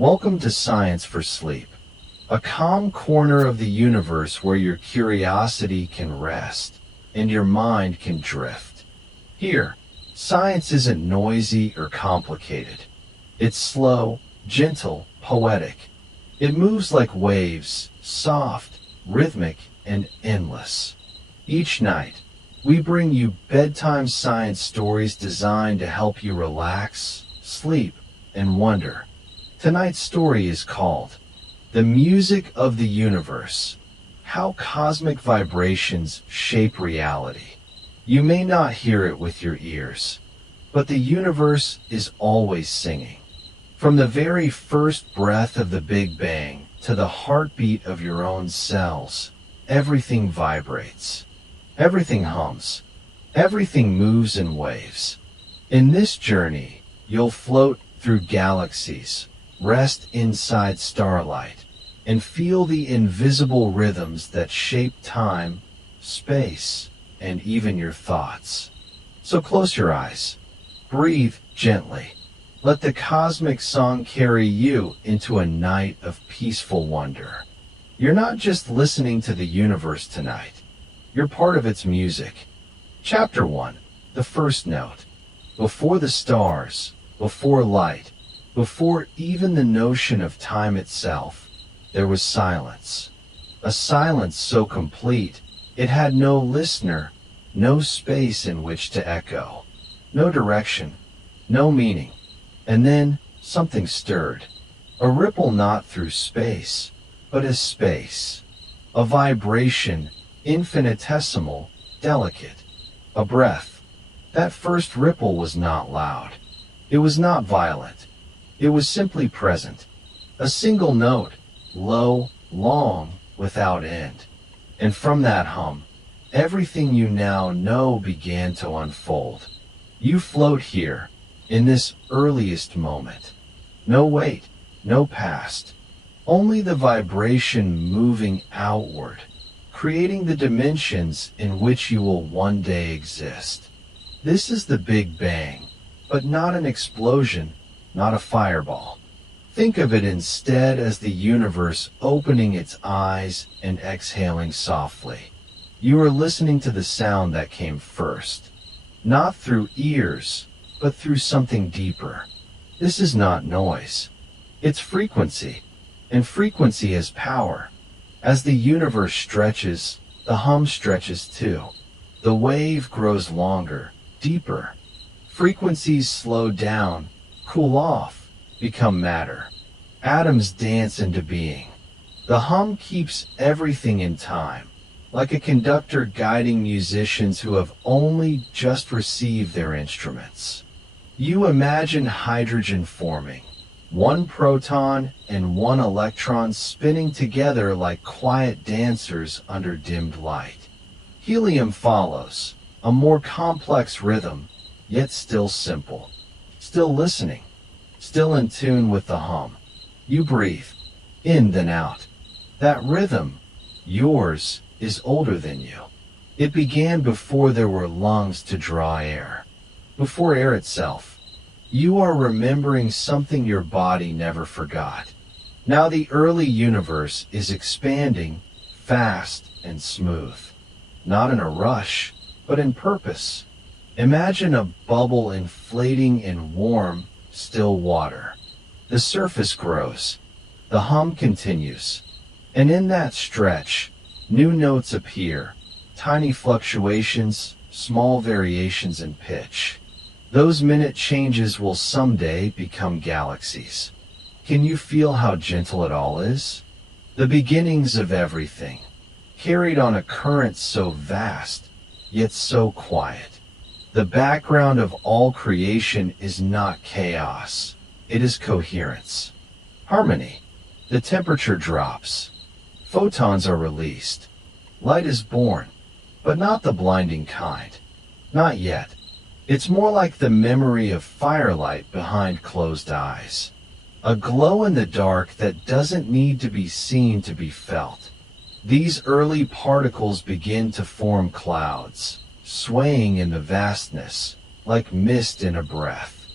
Welcome to Science for Sleep, a calm corner of the universe where your curiosity can rest and your mind can drift. Here, science isn't noisy or complicated. It's slow, gentle, poetic. It moves like waves, soft, rhythmic, and endless. Each night, we bring you bedtime science stories designed to help you relax, sleep, and wonder. Tonight's story is called The Music of the Universe: How Cosmic Vibrations Shape Reality. You may not hear it with your ears, but the universe is always singing. From the very first breath of the Big Bang to the heartbeat of your own cells, everything vibrates. Everything hums. Everything moves in waves. In this journey, you'll float through galaxies, rest inside starlight, and feel the invisible rhythms that shape time, space, and even your thoughts. So close your eyes. Breathe gently. Let the cosmic song carry you into a night of peaceful wonder. You're not just listening to the universe tonight. You're part of its music. Chapter 1. The first note. Before the stars, before light, before even the notion of time itself, there was silence. A silence so complete, it had no listener, no space in which to echo, no direction, no meaning. And then something stirred. A ripple not through space, but as space. A vibration, infinitesimal, delicate. A breath. That first ripple was not loud. It was not violent. It was simply present. A single note, low, long, without end. And from that hum, everything you now know began to unfold. You float here, in this earliest moment. No wait, no past. Only the vibration moving outward, creating the dimensions in which you will one day exist. This is the Big Bang, but not an explosion, not a fireball. Think of it instead as the universe opening its eyes and exhaling softly. You are listening to the sound that came first, not through ears, but through something deeper. This is not noise. It's frequency, and frequency has power. As the universe stretches, the hum stretches too. The wave grows longer, deeper. Frequencies slow down, cool off, become matter. Atoms dance into being. The hum keeps everything in time, like a conductor guiding musicians who have only just received their instruments. You imagine hydrogen forming, one proton and one electron spinning together like quiet dancers under dimmed light. Helium follows, a more complex rhythm, yet still simple. Still listening, still in tune with the hum. You breathe, in then out. That rhythm, yours, is older than you. It began before there were lungs to draw air, before air itself. You are remembering something your body never forgot. Now the early universe is expanding, fast and smooth. Not in a rush, but in purpose. Imagine a bubble inflating in warm, still water. The surface grows. The hum continues. And in that stretch, new notes appear. Tiny fluctuations, small variations in pitch. Those minute changes will someday become galaxies. Can you feel how gentle it all is? The beginnings of everything, carried on a current so vast, yet so quiet. The background of all creation is not chaos. It is coherence. Harmony. The temperature drops. Photons are released. Light is born, but not the blinding kind. Not yet. It's more like the memory of firelight behind closed eyes. A glow in the dark that doesn't need to be seen to be felt. These early particles begin to form clouds, swaying in the vastness, like mist in a breath.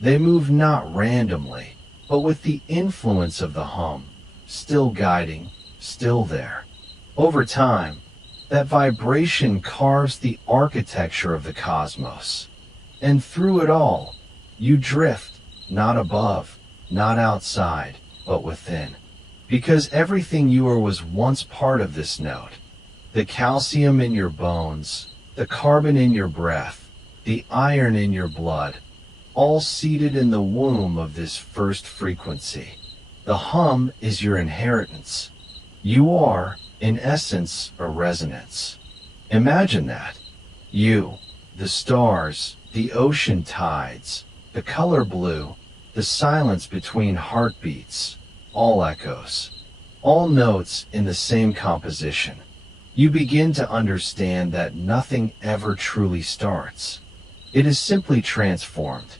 They move not randomly, but with the influence of the hum, still guiding, still there. Over time, that vibration carves the architecture of the cosmos. And through it all, you drift, not above, not outside, but within. Because everything you are was once part of this note. The calcium in your bones, the carbon in your breath, the iron in your blood, all seated in the womb of this first frequency. The hum is your inheritance. You are, in essence, a resonance. Imagine that. You, the stars, the ocean tides, the color blue, the silence between heartbeats, all echoes, all notes in the same composition. You begin to understand that nothing ever truly starts. It is simply transformed.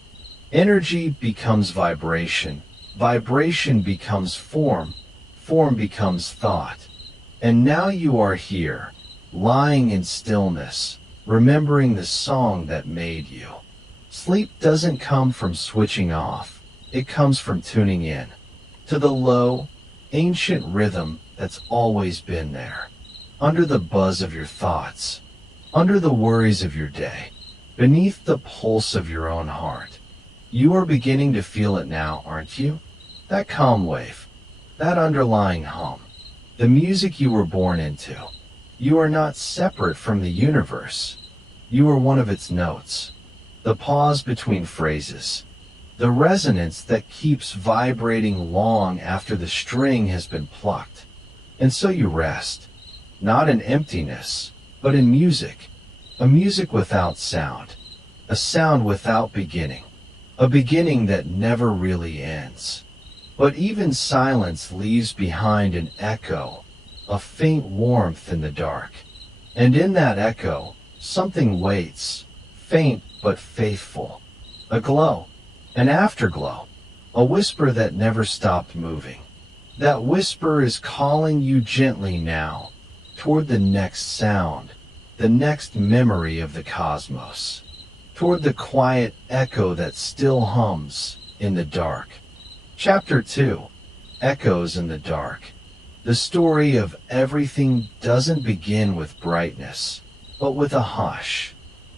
Energy becomes vibration, vibration becomes form, form becomes thought. And now you are here, lying in stillness, remembering the song that made you. Sleep doesn't come from switching off, it comes from tuning in to the low, ancient rhythm that's always been there. Under the buzz of your thoughts, under the worries of your day, beneath the pulse of your own heart. You are beginning to feel it now, aren't you? That calm wave, that underlying hum, the music you were born into. You are not separate from the universe. You are one of its notes. The pause between phrases, the resonance that keeps vibrating long after the string has been plucked. And so you rest. Not in emptiness, but in music. A music without sound. A sound without beginning. A beginning that never really ends. But even silence leaves behind an echo, a faint warmth in the dark. And in that echo, something waits, faint but faithful. A glow, an afterglow, a whisper that never stopped moving. That whisper is calling you gently now, toward the next sound, the next memory of the cosmos, toward the quiet echo that still hums in the dark. Chapter 2, Echoes in the Dark. The story of everything doesn't begin with brightness, but with a hush,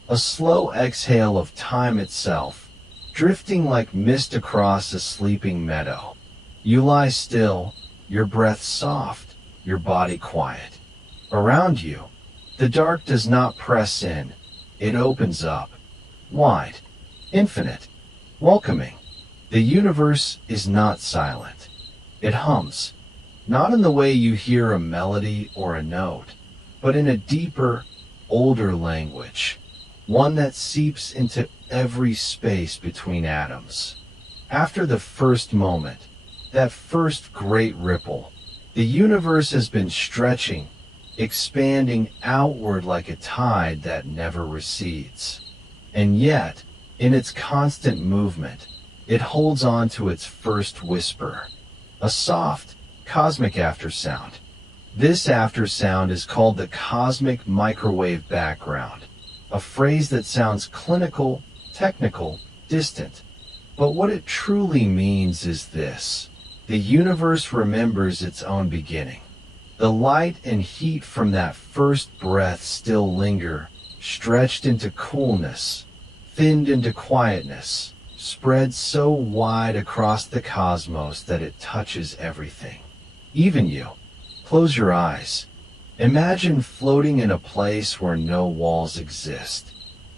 a slow exhale of time itself, drifting like mist across a sleeping meadow. You lie still, your breath soft, your body quiet. Around you, the dark does not press in, it opens up, wide, infinite, welcoming. The universe is not silent. It hums, not in the way you hear a melody or a note, but in a deeper, older language, one that seeps into every space between atoms. After the first moment, that first great ripple, the universe has been stretching, expanding outward like a tide that never recedes. And yet, in its constant movement, it holds on to its first whisper, a soft, cosmic aftersound. This aftersound is called the cosmic microwave background, a phrase that sounds clinical, technical, distant. But what it truly means is this: the universe remembers its own beginning. The light and heat from that first breath still linger, stretched into coolness, thinned into quietness, spread so wide across the cosmos that it touches everything. Even you. Close your eyes. Imagine floating in a place where no walls exist.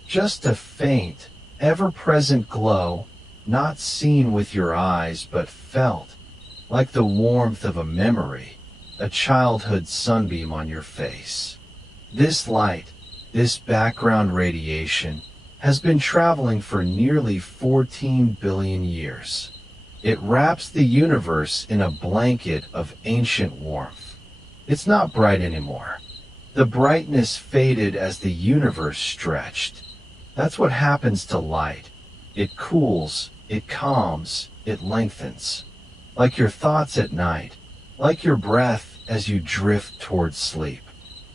Just a faint, ever-present glow, not seen with your eyes but felt, like the warmth of a memory, a childhood sunbeam on your face. This light, this background radiation, has been traveling for nearly 14 billion years. It wraps the universe in a blanket of ancient warmth. It's not bright anymore. The brightness faded as the universe stretched. That's what happens to light. It cools, it calms, it lengthens. Like your thoughts at night, like your breath as you drift towards sleep.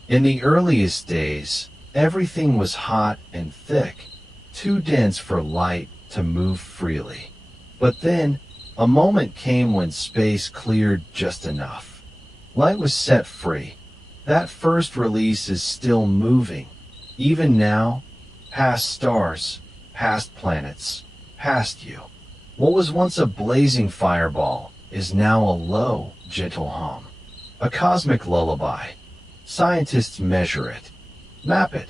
In the earliest days, everything was hot and thick, too dense for light to move freely. But then, A moment came when space cleared just enough. Light was set free. That first release is still moving, even now, past stars, past planets, past you. What was once a blazing fireball is now a low, gentle hum. A cosmic lullaby. Scientists measure it, map it.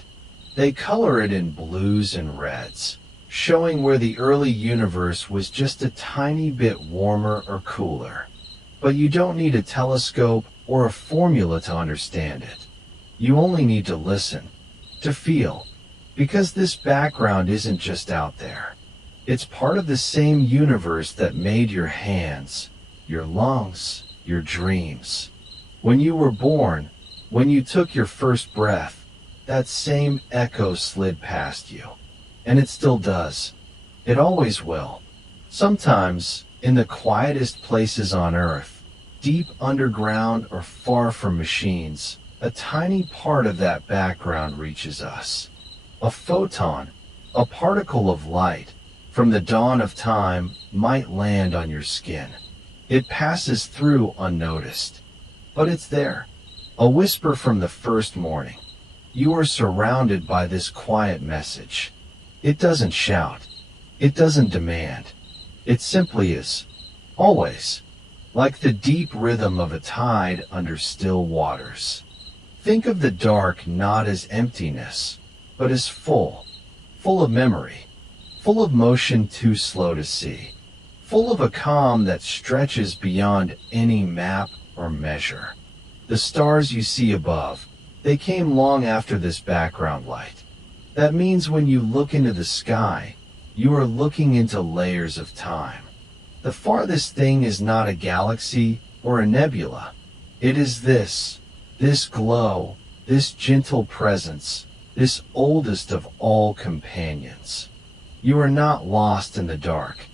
They color it in blues and reds, showing where the early universe was just a tiny bit warmer or cooler. But you don't need a telescope or a formula to understand it. You only need to listen, to feel, because this background isn't just out there. It's part of the same universe that made your hands, your lungs, your dreams. When you were born, when you took your first breath, that same echo slid past you. And it still does. It always will. Sometimes, in the quietest places on Earth, deep underground or far from machines, a tiny part of that background reaches us. A photon, a particle of light, from the dawn of time, might land on your skin. It passes through unnoticed. But it's there. A whisper from the first morning. You are surrounded by this quiet message. It doesn't shout. It doesn't demand. It simply is. Always. Like the deep rhythm of a tide under still waters. Think of the dark not as emptiness, but as full. Full of memory. Full of motion too slow to see. Full of a calm that stretches beyond any map or measure. The stars you see above, they came long after this background light. That means when you look into the sky, you are looking into layers of time. The farthest thing is not a galaxy or a nebula. It is this glow, this gentle presence, this oldest of all companions. You are not lost in the dark.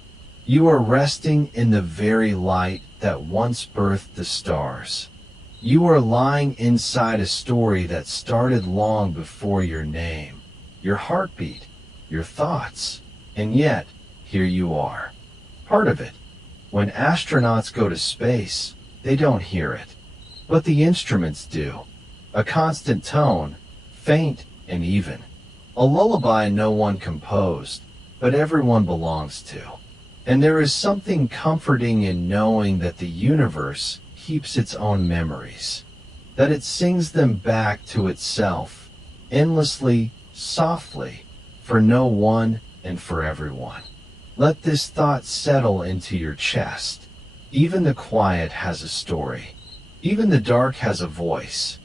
You are resting in the very light that once birthed the stars. You are lying inside a story that started long before your name, your heartbeat, your thoughts, and yet, here you are. Part of it. When astronauts go to space, they don't hear it. But the instruments do. A constant tone, faint and even. A lullaby no one composed, but everyone belongs to. And there is something comforting in knowing that the universe keeps its own memories, that it sings them back to itself, endlessly, softly, for no one and for everyone. Let this thought settle into your chest. Even the quiet has a story. Even the dark has a voice.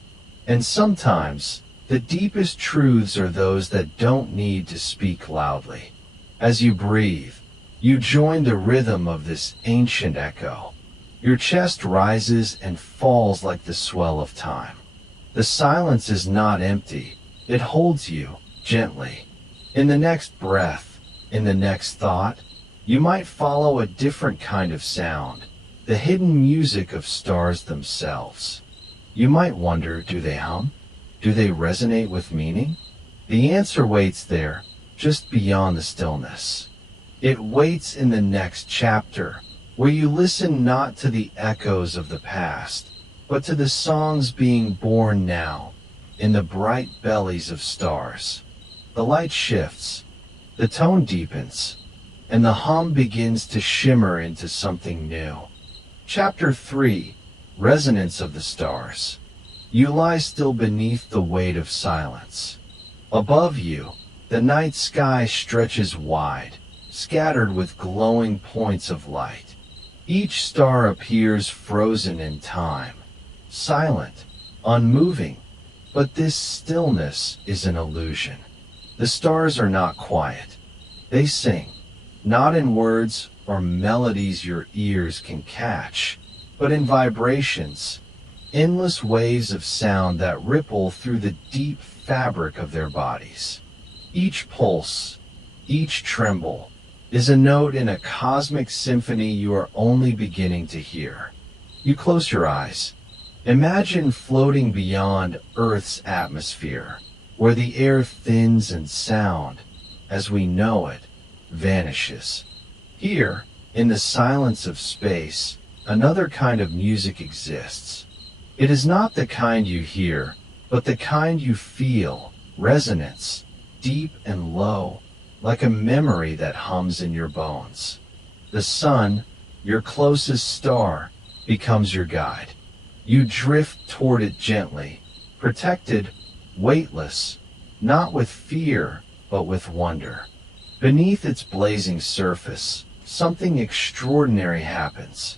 And sometimes, the deepest truths are those that don't need to speak loudly. As you breathe, you join the rhythm of this ancient echo. Your chest rises and falls like the swell of time. The silence is not empty. It holds you gently. In the next breath, in the next thought, you might follow a different kind of sound, the hidden music of stars themselves. You might wonder, do they hum? Do they resonate with meaning? The answer waits there, just beyond the stillness. It waits in the next chapter, where you listen not to the echoes of the past, but to the songs being born now, in the bright bellies of stars. The light shifts, the tone deepens, and the hum begins to shimmer into something new. Chapter 3, Resonance of the Stars. You lie still beneath the weight of silence. Above you, the night sky stretches wide, scattered with glowing points of light. Each star appears frozen in time, silent, unmoving, but this stillness is an illusion. The stars are not quiet. They sing, not in words or melodies your ears can catch, but in vibrations, endless waves of sound that ripple through the deep fabric of their bodies. Each pulse, each tremble, is a note in a cosmic symphony you are only beginning to hear. You close your eyes. Imagine floating beyond Earth's atmosphere, where the air thins and sound, as we know it, vanishes. Here, In the silence of space, another kind of music exists. It is not the kind you hear, but the kind you feel, resonance, deep and low, like a memory that hums in your bones. The sun, your closest star, becomes your guide. You drift toward it gently, protected, weightless, not with fear, but with wonder. Beneath its blazing surface, something extraordinary happens.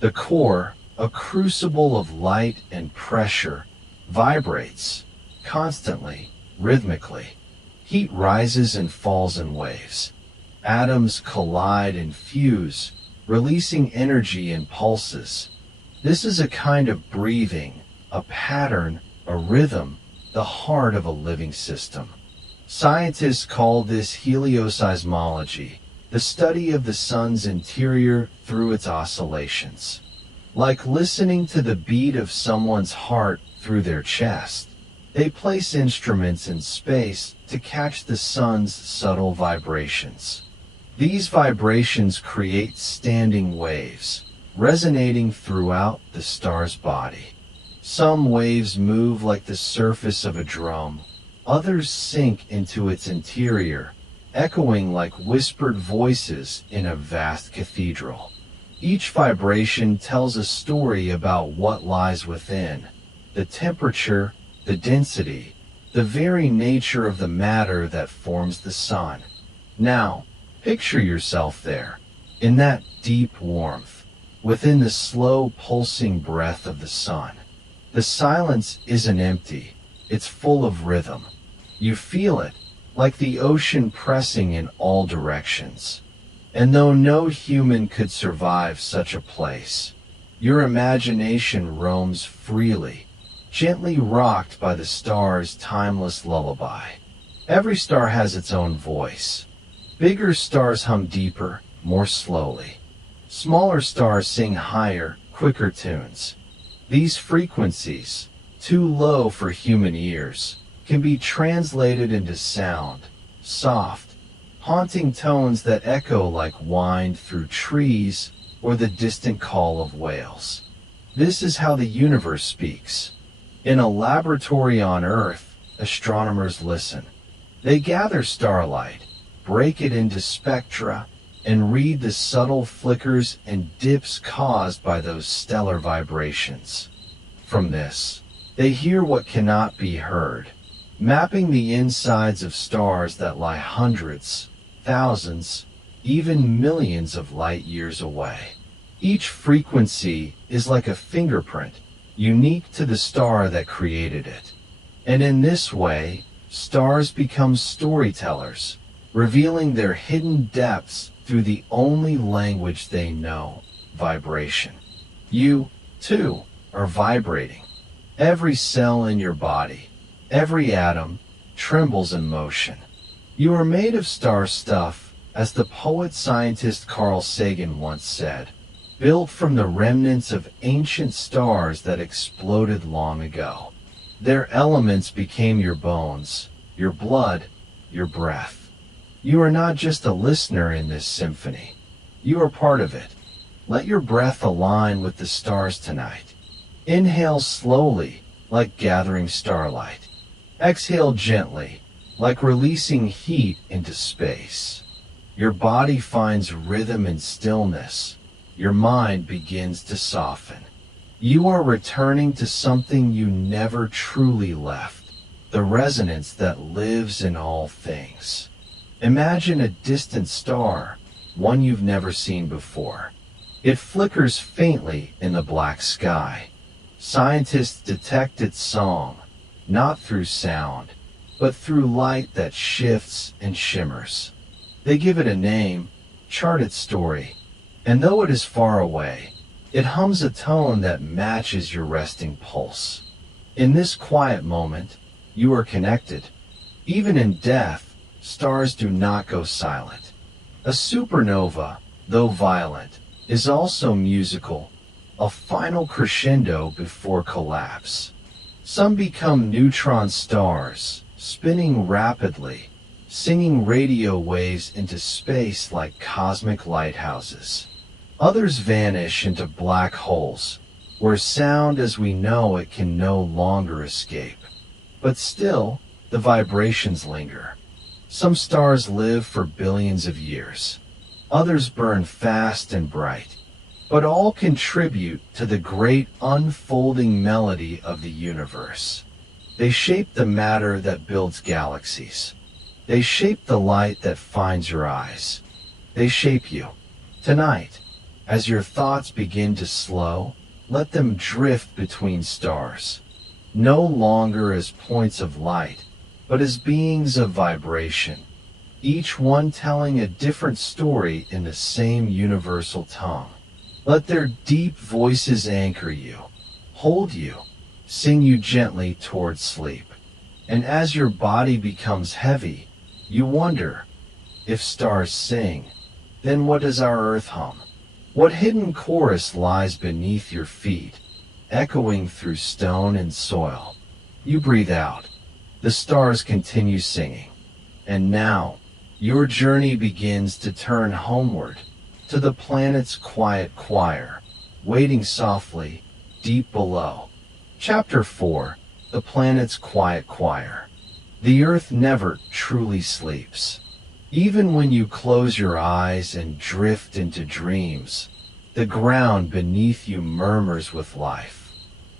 The core, a crucible of light and pressure, vibrates, constantly, rhythmically. Heat rises and falls in waves. Atoms collide and fuse, releasing energy in pulses. This is a kind of breathing, a pattern, a rhythm, the heart of a living system. Scientists call this helioseismology, the study of the sun's interior through its oscillations. Like listening to the beat of someone's heart through their chest, they place instruments in space to catch the sun's subtle vibrations. These vibrations create standing waves, resonating throughout the star's body. Some waves move like the surface of a drum, others sink into its interior, echoing like whispered voices in a vast cathedral. Each vibration tells a story about what lies within, the temperature, the density, the very nature of the matter that forms the sun. Now, picture yourself there, in that deep warmth, within the slow pulsing breath of the sun. The silence isn't empty, it's full of rhythm. You feel it, like the ocean pressing in all directions. And though no human could survive such a place, your imagination roams freely, gently rocked by the star's timeless lullaby. Every star has its own voice. Bigger stars hum deeper, more slowly. Smaller stars sing higher, quicker tunes. These frequencies, too low for human ears, can be translated into sound, soft, haunting tones that echo like wind through trees or the distant call of whales. This is how the universe speaks. In a laboratory on Earth, astronomers listen. They gather starlight, break it into spectra, and read the subtle flickers and dips caused by those stellar vibrations. From this, they hear what cannot be heard, mapping the insides of stars that lie hundreds, thousands, even millions of light years away. Each frequency is like a fingerprint, unique to the star that created it. And in this way, stars become storytellers, revealing their hidden depths through the only language they know, vibration. You, too, are vibrating. Every cell in your body, every atom, trembles in motion. You are made of star stuff, as the poet-scientist Carl Sagan once said, built from the remnants of ancient stars that exploded long ago. Their elements became your bones, your blood, your breath. You are not just a listener in this symphony. You are part of it. Let your breath align with the stars tonight. Inhale slowly, like gathering starlight. Exhale gently, like releasing heat into space. Your body finds rhythm and stillness. Your mind begins to soften. You are returning to something you never truly left, the resonance that lives in all things. Imagine a distant star, one you've never seen before. It flickers faintly in the black sky. Scientists detect its song, not through sound, but through light that shifts and shimmers. They give it a name, chart its story, and though it is far away, it hums a tone that matches your resting pulse. In this quiet moment, you are connected. Even in death, stars do not go silent. A supernova, though violent, is also musical, a final crescendo before collapse. Some become neutron stars, spinning rapidly, singing radio waves into space like cosmic lighthouses. Others vanish into black holes, where sound as we know it can no longer escape. But still, the vibrations linger. Some stars live for billions of years. Others burn fast and bright, but all contribute to the great unfolding melody of the universe. They shape the matter that builds galaxies. They shape the light that finds your eyes. They shape you. Tonight, as your thoughts begin to slow, let them drift between stars, no longer as points of light, but as beings of vibration, each one telling a different story in the same universal tongue. Let their deep voices anchor you, hold you, sing you gently towards sleep. And as your body becomes heavy, you wonder, if stars sing, then what does our earth hum? What hidden chorus lies beneath your feet, echoing through stone and soil? You breathe out. The stars continue singing. And now, your journey begins to turn homeward, to the planet's quiet choir, waiting softly, deep below. Chapter 4, The Planet's Quiet Choir. The Earth never truly sleeps. Even when you close your eyes and drift into dreams, the ground beneath you murmurs with life.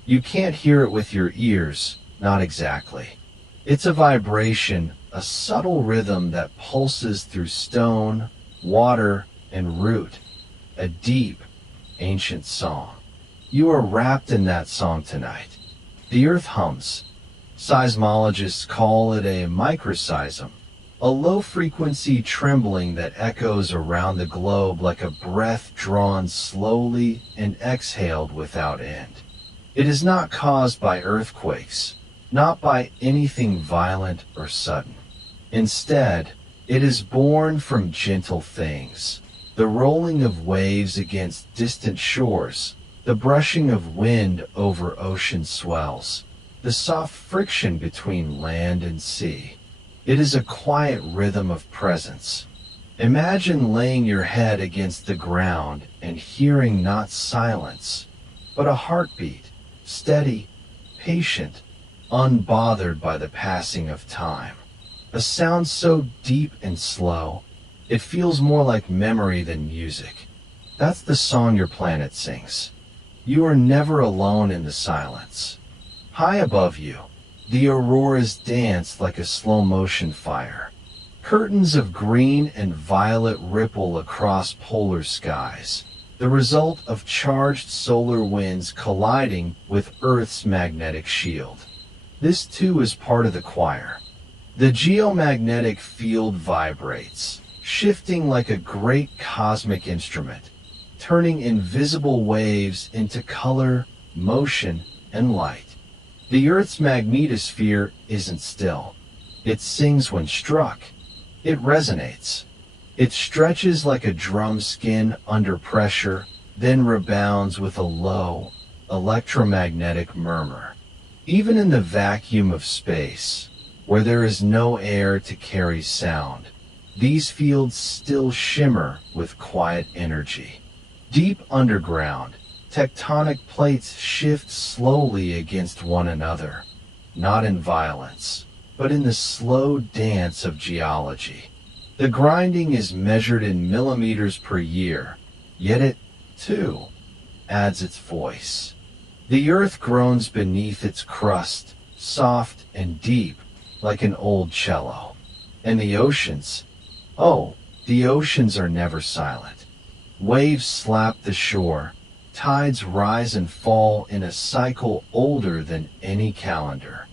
You can't hear it with your ears, not exactly. It's a vibration, a subtle rhythm that pulses through stone, water, and root. A deep, ancient song. You are wrapped in that song tonight. The earth hums. Seismologists call it a microseism, a low-frequency trembling that echoes around the globe like a breath drawn slowly and exhaled without end. It is not caused by earthquakes, not by anything violent or sudden. Instead, it is born from gentle things, the rolling of waves against distant shores, the brushing of wind over ocean swells, the soft friction between land and sea. It is a quiet rhythm of presence. Imagine laying your head against the ground and hearing not silence, but a heartbeat, steady, patient, unbothered by the passing of time. A sound so deep and slow, it feels more like memory than music. That's the song your planet sings. You are never alone in the silence. High above you, the auroras dance like a slow-motion fire. Curtains of green and violet ripple across polar skies, the result of charged solar winds colliding with Earth's magnetic shield. This too is part of the choir. The geomagnetic field vibrates, shifting like a great cosmic instrument, turning invisible waves into color, motion, and light. The Earth's magnetosphere isn't still. It sings when struck. It resonates. It stretches like a drum skin under pressure, then rebounds with a low, electromagnetic murmur. Even in the vacuum of space, where there is no air to carry sound, these fields still shimmer with quiet energy. Deep underground, tectonic plates shift slowly against one another, not in violence, but in the slow dance of geology. The grinding is measured in millimeters per year, yet it, too, adds its voice. The earth groans beneath its crust, soft and deep, like an old cello. And the oceans, oh, the oceans are never silent. Waves slap the shore, tides rise and fall in a cycle older than any calendar.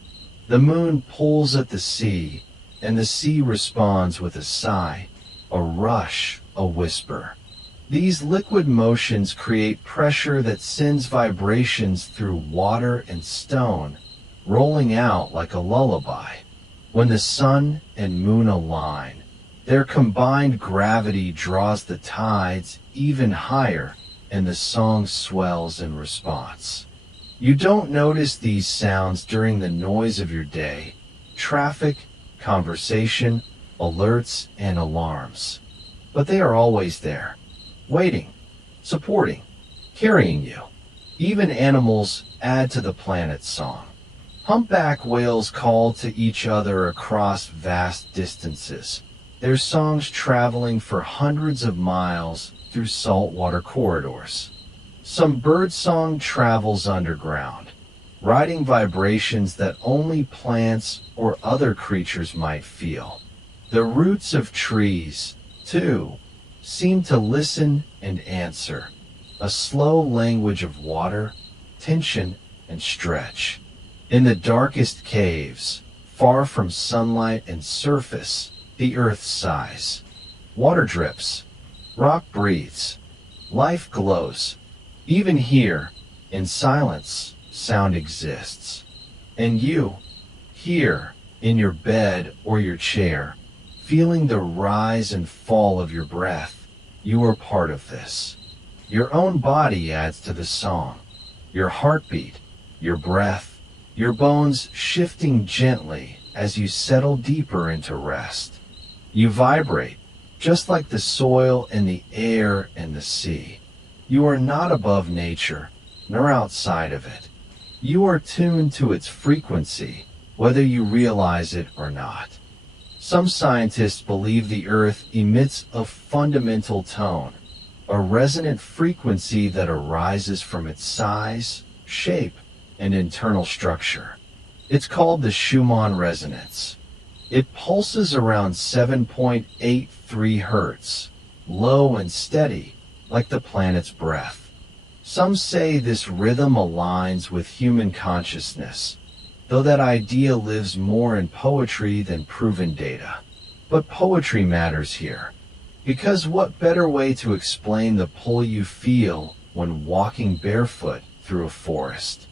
The moon pulls at the sea, and the sea responds with a sigh, a rush, a whisper. These liquid motions create pressure that sends vibrations through water and stone, rolling out like a lullaby. When the sun and moon align, their combined gravity draws the tides even higher, and the song swells in response. You don't notice these sounds during the noise of your day, traffic, conversation, alerts, and alarms. But they are always there, waiting, supporting, carrying you. Even animals add to the planet's song. Humpback whales call to each other across vast distances, their songs traveling for hundreds of miles through saltwater corridors. Some birdsong travels underground, riding vibrations that only plants or other creatures might feel. The roots of trees, too, seem to listen and answer, a slow language of water, tension, and stretch. In the darkest caves, far from sunlight and surface, the earth sighs. Water drips, rock breathes, life glows. Even here, in silence, sound exists. And you, here, in your bed or your chair, feeling the rise and fall of your breath, you are part of this. Your own body adds to the song. Your heartbeat, your breath, your bones shifting gently as you settle deeper into rest. You vibrate, just like the soil and the air and the sea. You are not above nature, nor outside of it. You are tuned to its frequency, whether you realize it or not. Some scientists believe the Earth emits a fundamental tone, a resonant frequency that arises from its size, shape, and internal structure. It's called the Schumann resonance. It pulses around 7.83 hertz, low and steady, like the planet's breath. Some say this rhythm aligns with human consciousness, though that idea lives more in poetry than proven data. But poetry matters here, because what better way to explain the pull you feel when walking barefoot through a forest?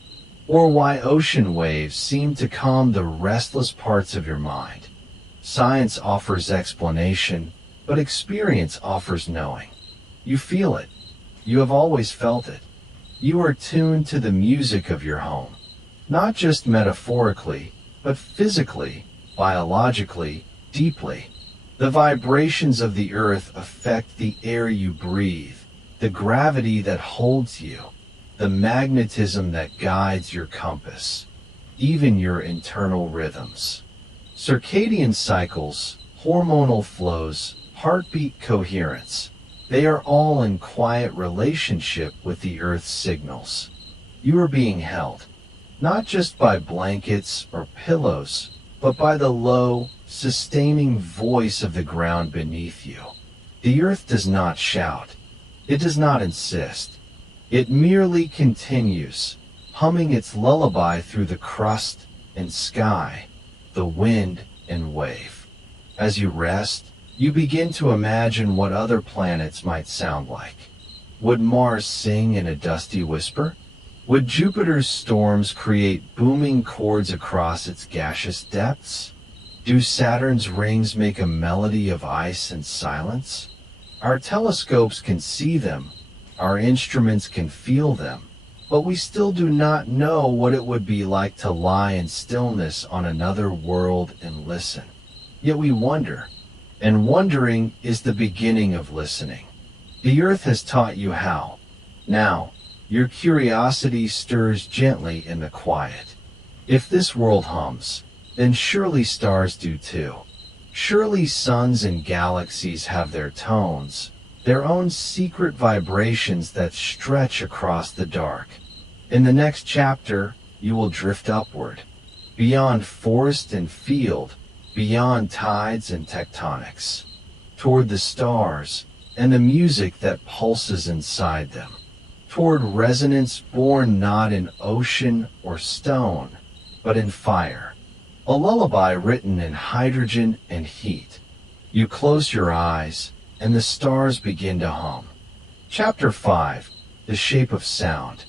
Or why ocean waves seem to calm the restless parts of your mind. Science offers explanation, but experience offers knowing. You feel it. You have always felt it. You are tuned to the music of your home, not just metaphorically, but physically, biologically, deeply. The vibrations of the earth affect the air you breathe, the gravity that holds you, the magnetism that guides your compass, even your internal rhythms. Circadian cycles, hormonal flows, heartbeat coherence, they are all in quiet relationship with the Earth's signals. You are being held, not just by blankets or pillows, but by the low, sustaining voice of the ground beneath you. The Earth does not shout. It does not insist. It merely continues, humming its lullaby through the crust and sky, the wind and wave. As you rest, you begin to imagine what other planets might sound like. Would Mars sing in a dusty whisper? Would Jupiter's storms create booming chords across its gaseous depths? Do Saturn's rings make a melody of ice and silence? Our telescopes can see them, our instruments can feel them, but we still do not know what it would be like to lie in stillness on another world and listen. Yet we wonder, and wondering is the beginning of listening. The Earth has taught you how. Now, your curiosity stirs gently in the quiet. If this world hums, then surely stars do too. Surely suns and galaxies have their tones, their own secret vibrations that stretch across the dark. In the next chapter, you will drift upward, beyond forest and field, beyond tides and tectonics, toward the stars and the music that pulses inside them, toward resonance born not in ocean or stone, but in fire, a lullaby written in hydrogen and heat. You close your eyes, and the stars begin to hum. Chapter 5, The Shape of Sound.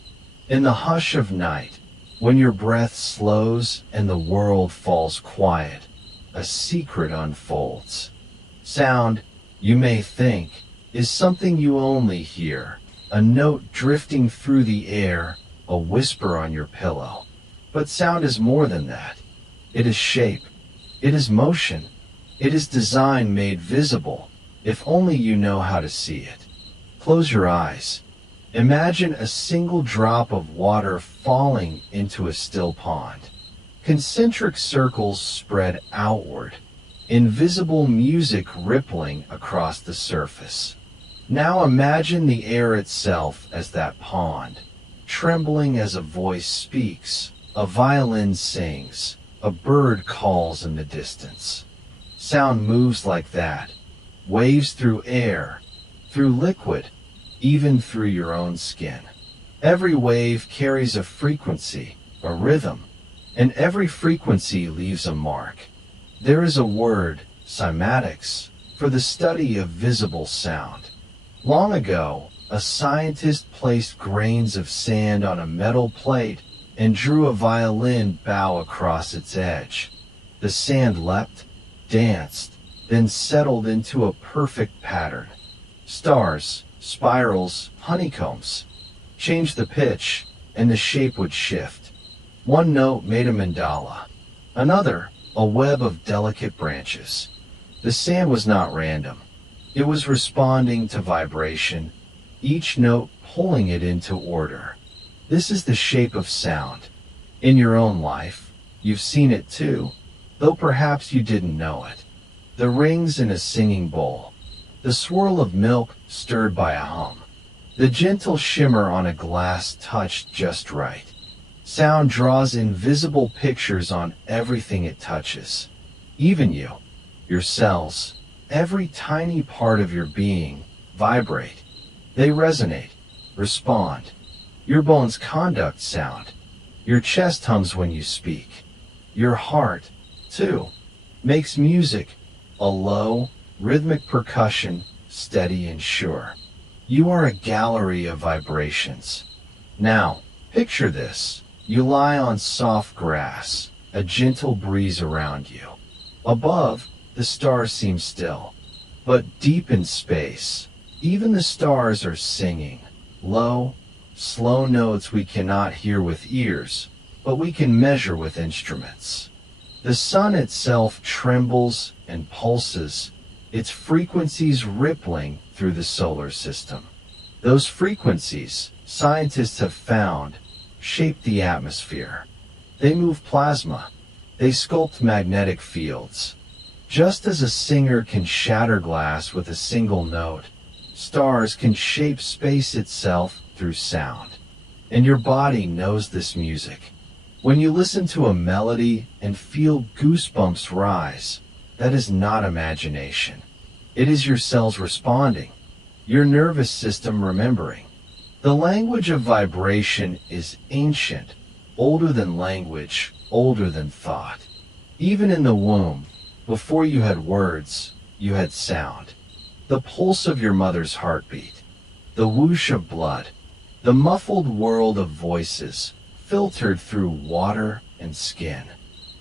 In the hush of night, when your breath slows and the world falls quiet, a secret unfolds. Sound, you may think, is something you only hear, a note drifting through the air, a whisper on your pillow. But sound is more than that. It is shape. It is motion. It is design made visible, if only you know how to see it. Close your eyes, Imagine a single drop of water falling into a still pond. Concentric circles spread outward, invisible music rippling across the surface. Now imagine the air itself as that pond, trembling as a voice speaks, a violin sings, a bird calls in the distance. Sound moves like that, waves through air, through liquid, even through your own skin. Every wave carries a frequency, a rhythm, and every frequency leaves a mark. There is a word, cymatics, for the study of visible sound. Long ago, a scientist placed grains of sand on a metal plate and drew a violin bow across its edge. The sand leapt, danced, then settled into a perfect pattern. Stars, spirals, honeycombs. Change the pitch, and the shape would shift. One note made a mandala, another, a web of delicate branches. The sand was not random. It was responding to vibration, each note pulling it into order. This is the shape of sound. In your own life, you've seen it too, though perhaps you didn't know it. The rings in a singing bowl, the swirl of milk stirred by a hum, the gentle shimmer on a glass touched just right. Sound draws invisible pictures on everything it touches. Even you, your cells, every tiny part of your being, vibrate. They resonate, respond. Your bones conduct sound. Your chest hums when you speak. Your heart, too, makes music, a low, rhythmic percussion, steady and sure. You are a gallery of vibrations. Now, picture this. You lie on soft grass, a gentle breeze around you. Above, the stars seem still. But deep in space, even the stars are singing, low, slow notes we cannot hear with ears, but we can measure with instruments. The sun itself trembles and pulses, its frequencies rippling through the solar system. Those frequencies, scientists have found, shape the atmosphere. They move plasma. They sculpt magnetic fields. Just as a singer can shatter glass with a single note, stars can shape space itself through sound. And your body knows this music. When you listen to a melody and feel goosebumps rise, that is not imagination. It is your cells responding, your nervous system remembering. The language of vibration is ancient, older than language, older than thought. Even in the womb, before you had words, you had sound. The pulse of your mother's heartbeat, the whoosh of blood, the muffled world of voices, filtered through water and skin.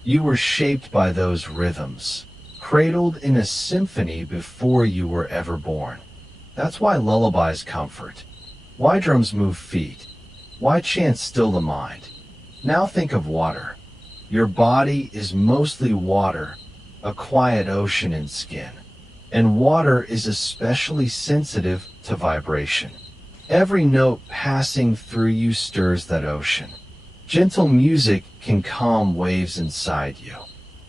You were shaped by those rhythms, cradled in a symphony before you were ever born. That's why lullabies comfort. Why drums move feet? Why chants still the mind? Now think of water. Your body is mostly water, a quiet ocean in skin. And water is especially sensitive to vibration. Every note passing through you stirs that ocean. Gentle music can calm waves inside you.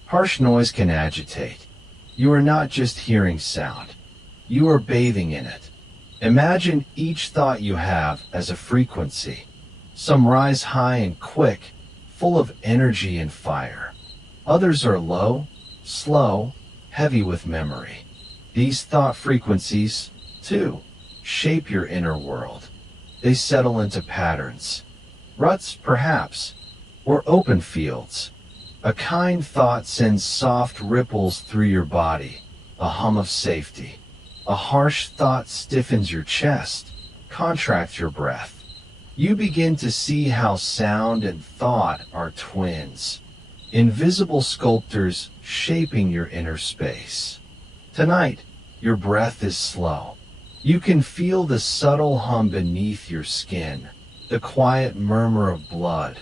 Harsh noise can agitate. You are not just hearing sound. You are bathing in it. Imagine each thought you have as a frequency. Some rise high and quick, full of energy and fire. Others are low, slow, heavy with memory. These thought frequencies, too, shape your inner world. They settle into patterns. Ruts, perhaps, or open fields. A kind thought sends soft ripples through your body, a hum of safety. A harsh thought stiffens your chest, contracts your breath. You begin to see how sound and thought are twins, invisible sculptors shaping your inner space. Tonight, your breath is slow. You can feel the subtle hum beneath your skin, the quiet murmur of blood,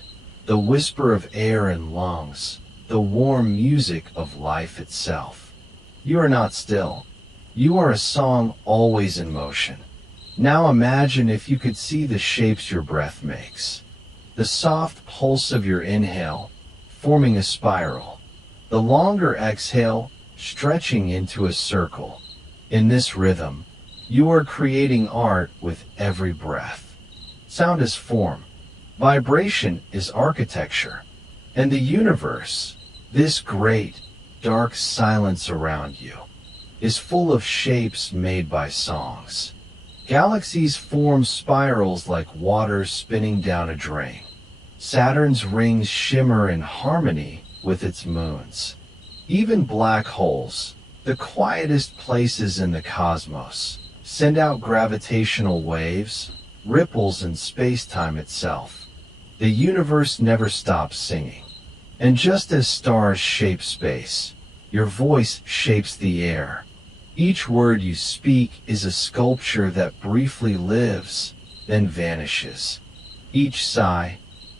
the whisper of air in lungs, the warm music of life itself. You are not still. You are a song always in motion. Now imagine if you could see the shapes your breath makes. The soft pulse of your inhale, forming a spiral. The longer exhale, stretching into a circle. In this rhythm, you are creating art with every breath. Sound is form. Vibration is architecture. And the universe, this great, dark silence around you, is full of shapes made by songs. Galaxies form spirals like water spinning down a drain. Saturn's rings shimmer in harmony with its moons. Even black holes, the quietest places in the cosmos, send out gravitational waves, ripples in space-time itself. The universe never stops singing. And just as stars shape space, your voice shapes the air. Each word you speak is a sculpture that briefly lives, then vanishes. Each sigh,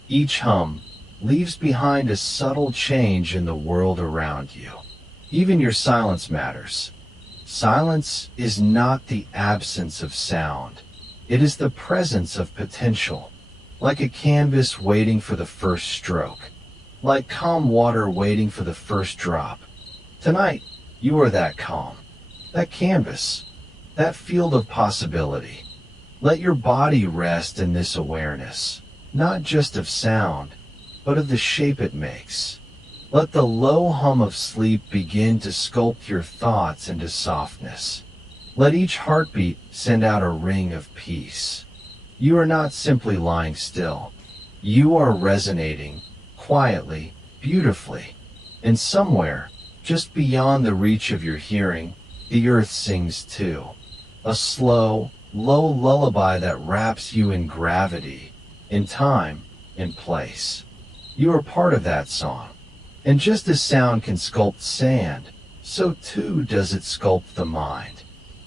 each hum, leaves behind a subtle change in the world around you. Even your silence matters. Silence is not the absence of sound. It is the presence of potential, like a canvas waiting for the first stroke, like calm water waiting for the first drop. Tonight, you are that calm, that canvas, that field of possibility. Let your body rest in this awareness, not just of sound, but of the shape it makes. Let the low hum of sleep begin to sculpt your thoughts into softness. Let each heartbeat send out a ring of peace. You are not simply lying still. You are resonating, quietly, beautifully. And somewhere, just beyond the reach of your hearing, the earth sings too. A slow, low lullaby that wraps you in gravity, in time, in place. You are part of that song. And just as sound can sculpt sand, so too does it sculpt the mind.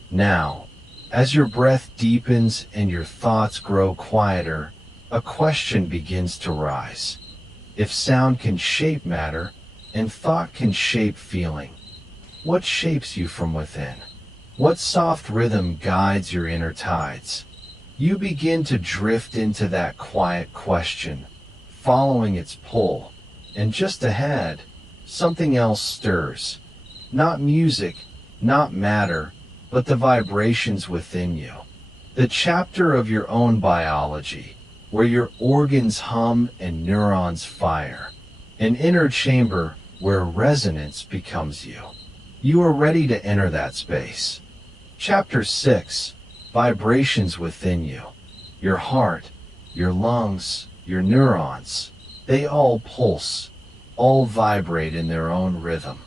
Now, as your breath deepens and your thoughts grow quieter, a question begins to rise. If sound can shape matter, and thought can shape feeling, what shapes you from within? What soft rhythm guides your inner tides? You begin to drift into that quiet question, following its pull, and just ahead, something else stirs. Not music, not matter, but the vibrations within you. The chapter of your own biology, where your organs hum and neurons fire. An inner chamber where resonance becomes you. You are ready to enter that space. Chapter 6, Vibrations Within You. Your heart, your lungs, your neurons, they all pulse, all vibrate in their own rhythm.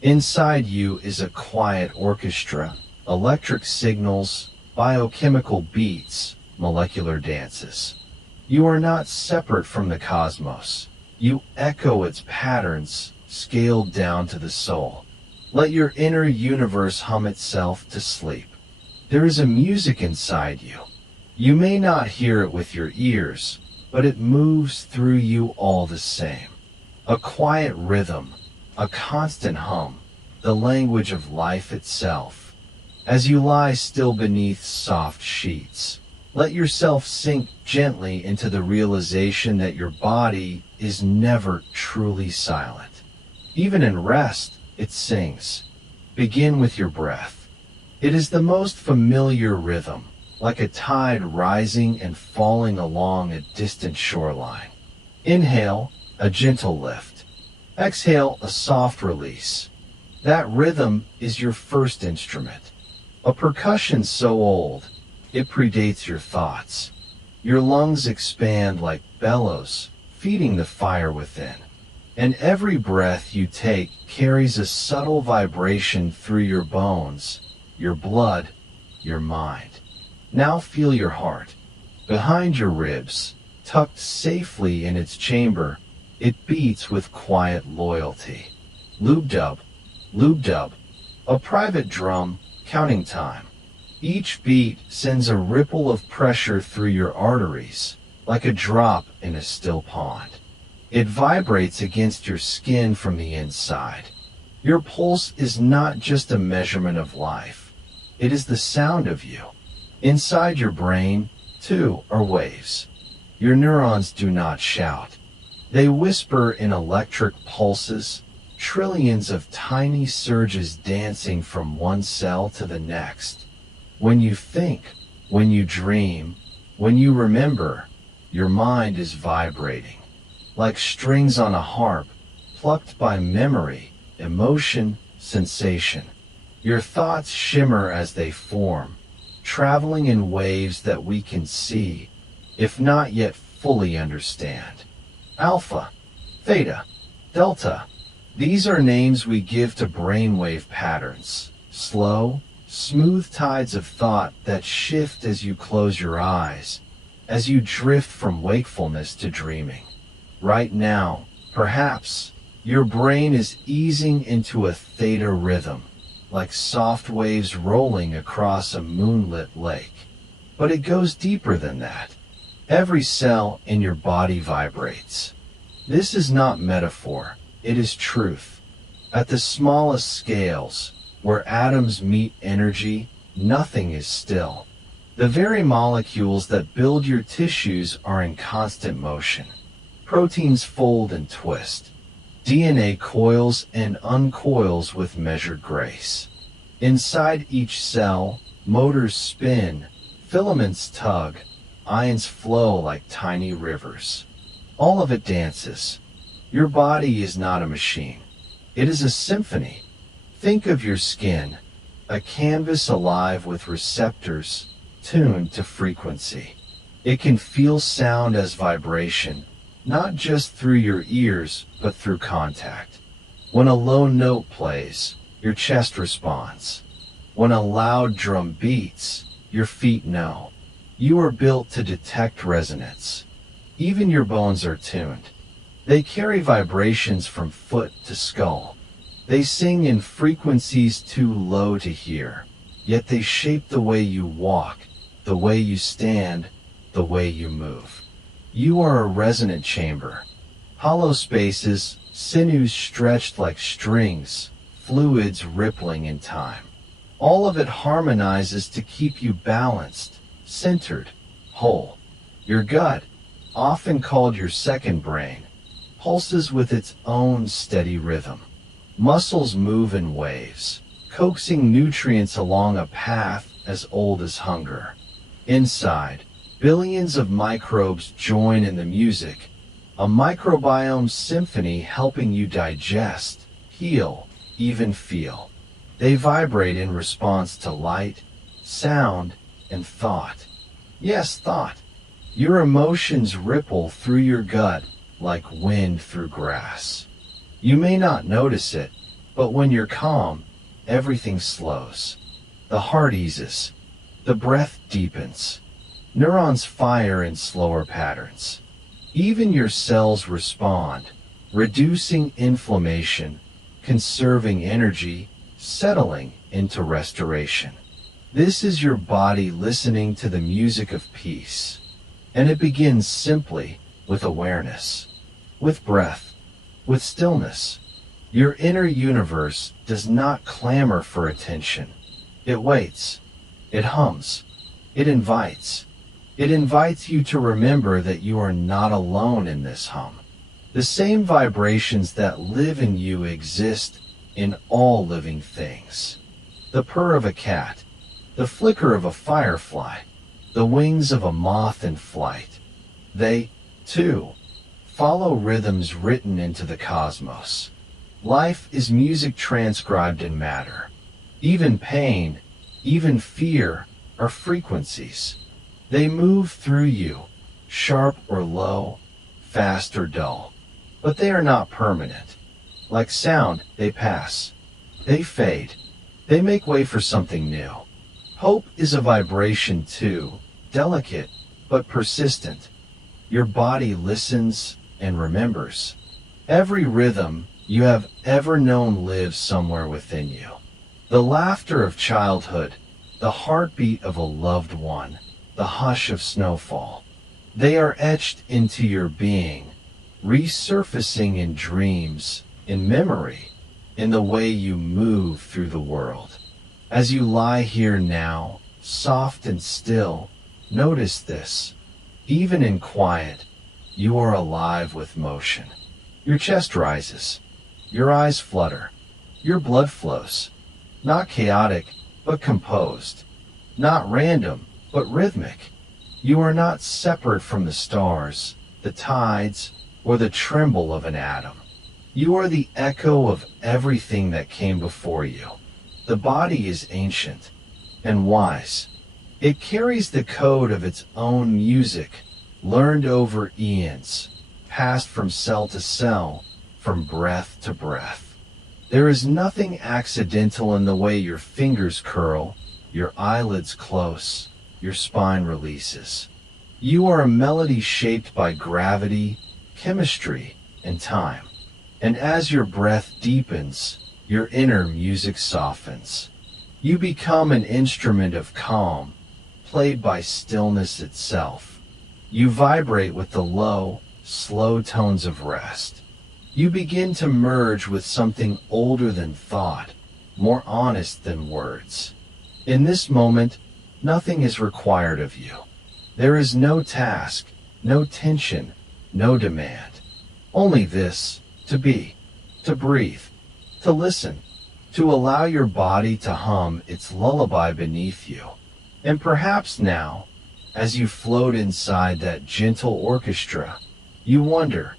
Inside you is a quiet orchestra, electric signals, biochemical beats, molecular dances. You are not separate from the cosmos. You echo its patterns, scaled down to the soul. Let your inner universe hum itself to sleep. There is a music inside you. You may not hear it with your ears, but it moves through you all the same. A quiet rhythm, a constant hum, the language of life itself. As you lie still beneath soft sheets, let yourself sink gently into the realization that your body is never truly silent. Even in rest, it sings. Begin with your breath. It is the most familiar rhythm, like a tide rising and falling along a distant shoreline. Inhale, a gentle lift. Exhale, a soft release. That rhythm is your first instrument. A percussion so old, it predates your thoughts. Your lungs expand like bellows, feeding the fire within. And every breath you take carries a subtle vibration through your bones, your blood, your mind. Now feel your heart. Behind your ribs, tucked safely in its chamber, it beats with quiet loyalty. Lube-dub, lube-dub, a private drum, counting time. Each beat sends a ripple of pressure through your arteries, like a drop in a still pond. It vibrates against your skin from the inside. Your pulse is not just a measurement of life. It is the sound of you. Inside your brain, too, are waves. Your neurons do not shout. They whisper in electric pulses, trillions of tiny surges dancing from one cell to the next. When you think, when you dream, when you remember, your mind is vibrating. Like strings on a harp, plucked by memory, emotion, sensation. Your thoughts shimmer as they form, traveling in waves that we can see, if not yet fully understand. Alpha, theta, delta. These are names we give to brainwave patterns, slow, smooth tides of thought that shift as you close your eyes, as you drift from wakefulness to dreaming. Right now, perhaps, your brain is easing into a theta rhythm, like soft waves rolling across a moonlit lake. But it goes deeper than that. Every cell in your body vibrates. This is not metaphor, it is truth. At the smallest scales, where atoms meet energy, nothing is still. The very molecules that build your tissues are in constant motion. Proteins fold and twist. DNA coils and uncoils with measured grace. Inside each cell, motors spin, filaments tug, ions flow like tiny rivers. All of it dances. Your body is not a machine. It is a symphony. Think of your skin, a canvas alive with receptors tuned to frequency. It can feel sound as vibration, not just through your ears, but through contact. When a low note plays, your chest responds. When a loud drum beats, your feet know. You are built to detect resonance. Even your bones are tuned. They carry vibrations from foot to skull. They sing in frequencies too low to hear, yet they shape the way you walk, the way you stand, the way you move. You are a resonant chamber. Hollow spaces, sinews stretched like strings, fluids rippling in time. All of it harmonizes to keep you balanced, centered, whole. Your gut, often called your second brain, pulses with its own steady rhythm. Muscles move in waves, coaxing nutrients along a path as old as hunger. Inside, billions of microbes join in the music, a microbiome symphony helping you digest, heal, even feel. They vibrate in response to light, sound, and thought. Yes, thought. Your emotions ripple through your gut like wind through grass. You may not notice it, but when you're calm, everything slows. The heart eases. The breath deepens. Neurons fire in slower patterns. Even your cells respond, reducing inflammation, conserving energy, settling into restoration. This is your body listening to the music of peace. And it begins simply with awareness, with breath, with stillness. Your inner universe does not clamor for attention. It waits. It hums. It invites. It invites you to remember that you are not alone in this hum. The same vibrations that live in you exist in all living things. The purr of a cat, the flicker of a firefly, the wings of a moth in flight. They, too, follow rhythms written into the cosmos. Life is music transcribed in matter. Even pain, even fear are frequencies. They move through you, sharp or low, fast or dull. But they are not permanent. Like sound, they pass. They fade. They make way for something new. Hope is a vibration too, delicate but persistent. Your body listens and remembers. Every rhythm you have ever known lives somewhere within you. The laughter of childhood, the heartbeat of a loved one, the hush of snowfall. They are etched into your being, resurfacing in dreams, in memory, in the way you move through the world. As you lie here now, soft and still. Notice this. Even in quiet, you are alive with motion. Your chest rises. Your eyes flutter. Your blood flows. Not chaotic, but composed. Not random, but rhythmic. You are not separate from the stars, the tides, or the tremble of an atom. You are the echo of everything that came before you. The body is ancient and wise. It carries the code of its own music, learned over eons, passed from cell to cell, from breath to breath. There is nothing accidental in the way your fingers curl, your eyelids close, your spine releases. You are a melody shaped by gravity, chemistry, and time. And as your breath deepens, your inner music softens. You become an instrument of calm, played by stillness itself. You vibrate with the low, slow tones of rest. You begin to merge with something older than thought, more honest than words. In this moment, nothing is required of you. There is no task, no tension, no demand. Only this, to be, to breathe, to listen, to allow your body to hum its lullaby beneath you. And perhaps now, as you float inside that gentle orchestra, you wonder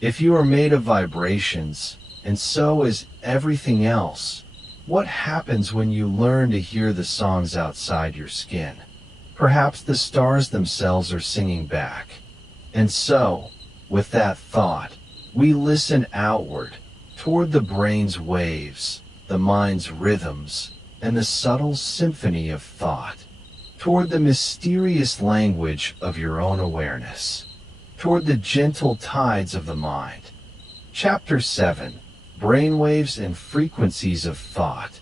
if you are made of vibrations, and so is everything else. What happens when you learn to hear the songs outside your skin? Perhaps the stars themselves are singing back. And so, with that thought, we listen outward, toward the brain's waves, the mind's rhythms, and the subtle symphony of thought, toward the mysterious language of your own awareness, toward the gentle tides of the mind. Chapter 7. Brainwaves and Frequencies of Thought.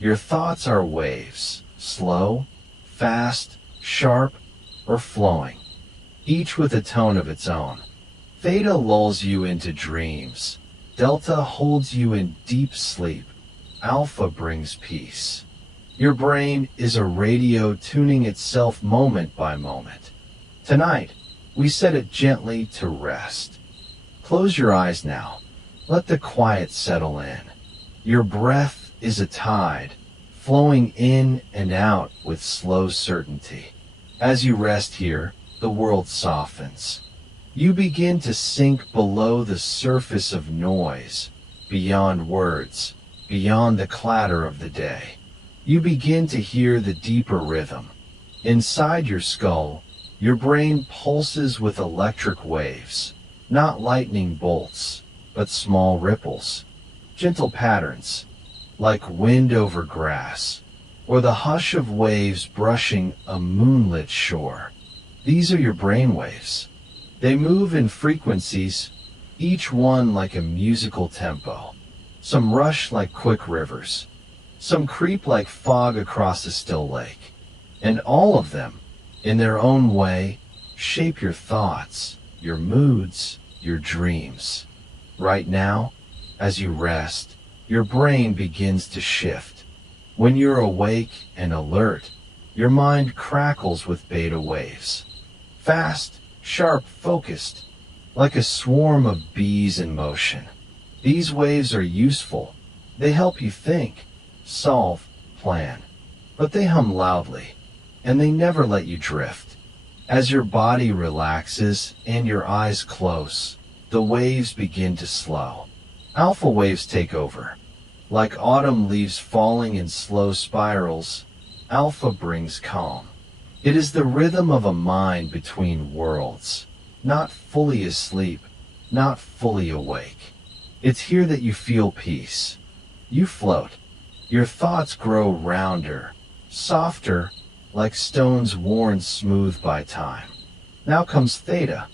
Your thoughts are waves, slow, fast, sharp, or flowing, each with a tone of its own. Theta lulls you into dreams. Delta holds you in deep sleep. Alpha brings peace. Your brain is a radio tuning itself moment by moment. Tonight, we set it gently to rest. Close your eyes now. Let the quiet settle in. Your breath is a tide, flowing in and out with slow certainty. As you rest here, the world softens. You begin to sink below the surface of noise, beyond words, beyond the clatter of the day. You begin to hear the deeper rhythm. Inside your skull, your brain pulses with electric waves, not lightning bolts, but small ripples, gentle patterns, like wind over grass, or the hush of waves brushing a moonlit shore. These are your brain waves. They move in frequencies, each one like a musical tempo. Some rush like quick rivers, some creep like fog across a still lake, and all of them, in their own way, shape your thoughts, your moods, your dreams. Right now, as you rest, your brain begins to shift. When you're awake and alert, your mind crackles with beta waves. Fast, sharp, focused, like a swarm of bees in motion. These waves are useful. They help you think, solve, plan. But they hum loudly, and they never let you drift. As your body relaxes and your eyes close, the waves begin to slow. Alpha waves take over. Like autumn leaves falling in slow spirals, alpha brings calm. It is the rhythm of a mind between worlds, not fully asleep, not fully awake. It's here that you feel peace. You float. Your thoughts grow rounder, softer, like stones worn smooth by time. Now comes theta.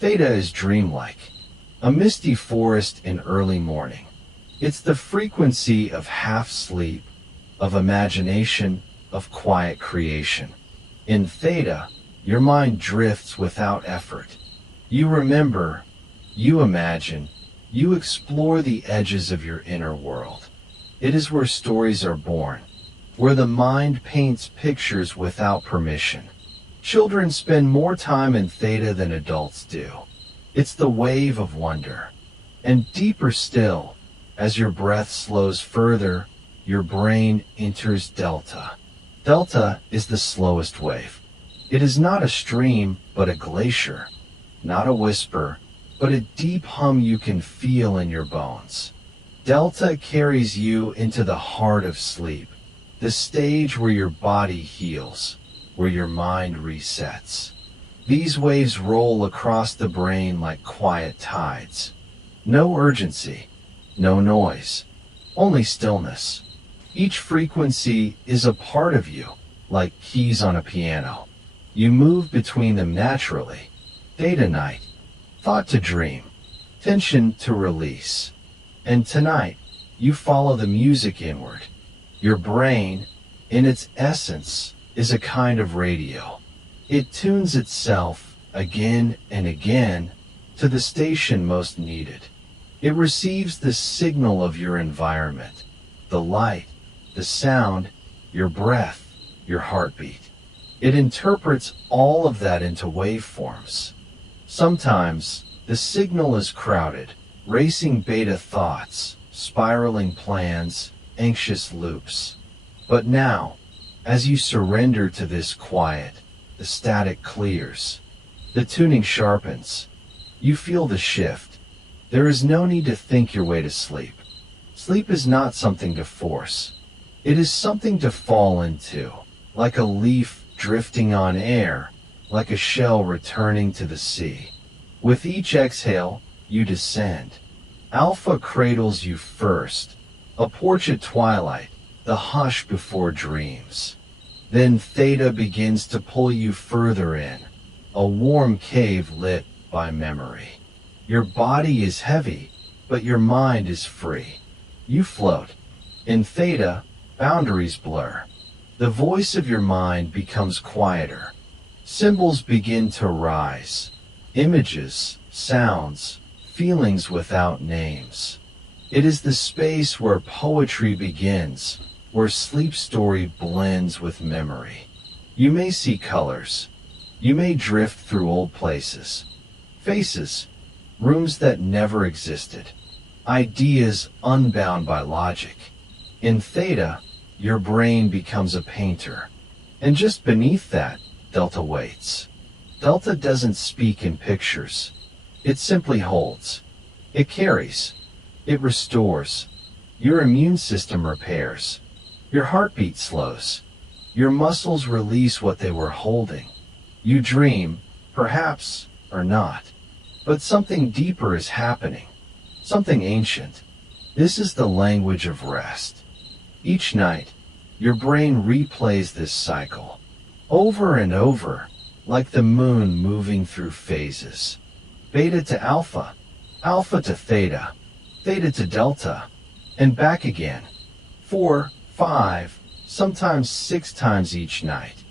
Theta is dreamlike, a misty forest in early morning. It's the frequency of half sleep, of imagination, of quiet creation. In theta, your mind drifts without effort. You remember, you imagine, you explore the edges of your inner world. It is where stories are born, where the mind paints pictures without permission. Children spend more time in theta than adults do. It's the wave of wonder. And deeper still, as your breath slows further, your brain enters delta. Delta is the slowest wave. It is not a stream, but a glacier. Not a whisper, but a deep hum you can feel in your bones. Delta carries you into the heart of sleep, the stage where your body heals, where your mind resets. These waves roll across the brain like quiet tides. No urgency, no noise, only stillness. Each frequency is a part of you, like keys on a piano. You move between them naturally. Day to night, thought to dream, tension to release. And tonight, you follow the music inward. Your brain, in its essence, is a kind of radio. It tunes itself again and again to the station most needed. It receives the signal of your environment, the light, the sound, your breath, your heartbeat. It interprets all of that into waveforms. Sometimes the signal is crowded, racing beta thoughts, spiraling plans, anxious loops. But now, as you surrender to this quiet, the static clears. The tuning sharpens. You feel the shift. There is no need to think your way to sleep. Sleep is not something to force. It is something to fall into, like a leaf drifting on air, like a shell returning to the sea. With each exhale, you descend. Alpha cradles you first, a porch at twilight, the hush before dreams. Then theta begins to pull you further in, a warm cave lit by memory. Your body is heavy, but your mind is free. You float. In theta, boundaries blur. The voice of your mind becomes quieter. Symbols begin to rise. Images, sounds, feelings without names. It is the space where poetry begins, where sleep story blends with memory. You may see colors. You may drift through old places, faces, rooms that never existed, ideas unbound by logic. In theta, your brain becomes a painter. And just beneath that, delta waits. Delta doesn't speak in pictures. It simply holds. It carries. It restores. Your immune system repairs. Your heartbeat slows. Your muscles release what they were holding. You dream, perhaps, or not. But something deeper is happening. Something ancient. This is the language of rest. Each night, your brain replays this cycle, over and over, like the moon moving through phases. Beta to alpha, alpha to theta, theta to delta, and back again. 4, 5, sometimes 6 times each night.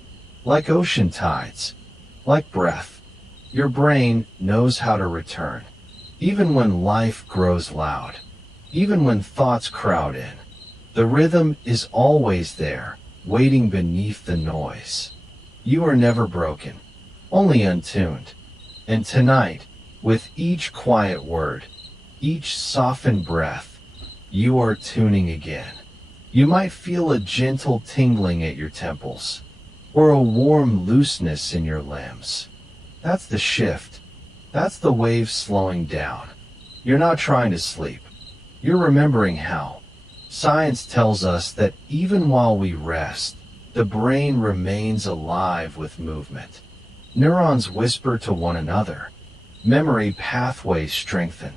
Like ocean tides, like breath, your brain knows how to return. Even when life grows loud, even when thoughts crowd in, the rhythm is always there, waiting beneath the noise. You are never broken, only untuned. And tonight, with each quiet word, each softened breath, you are tuning again. You might feel a gentle tingling at your temples, or a warm looseness in your limbs. That's the shift. That's the wave slowing down. You're not trying to sleep. You're remembering how. Science tells us that even while we rest, the brain remains alive with movement. Neurons whisper to one another. Memory pathways strengthen.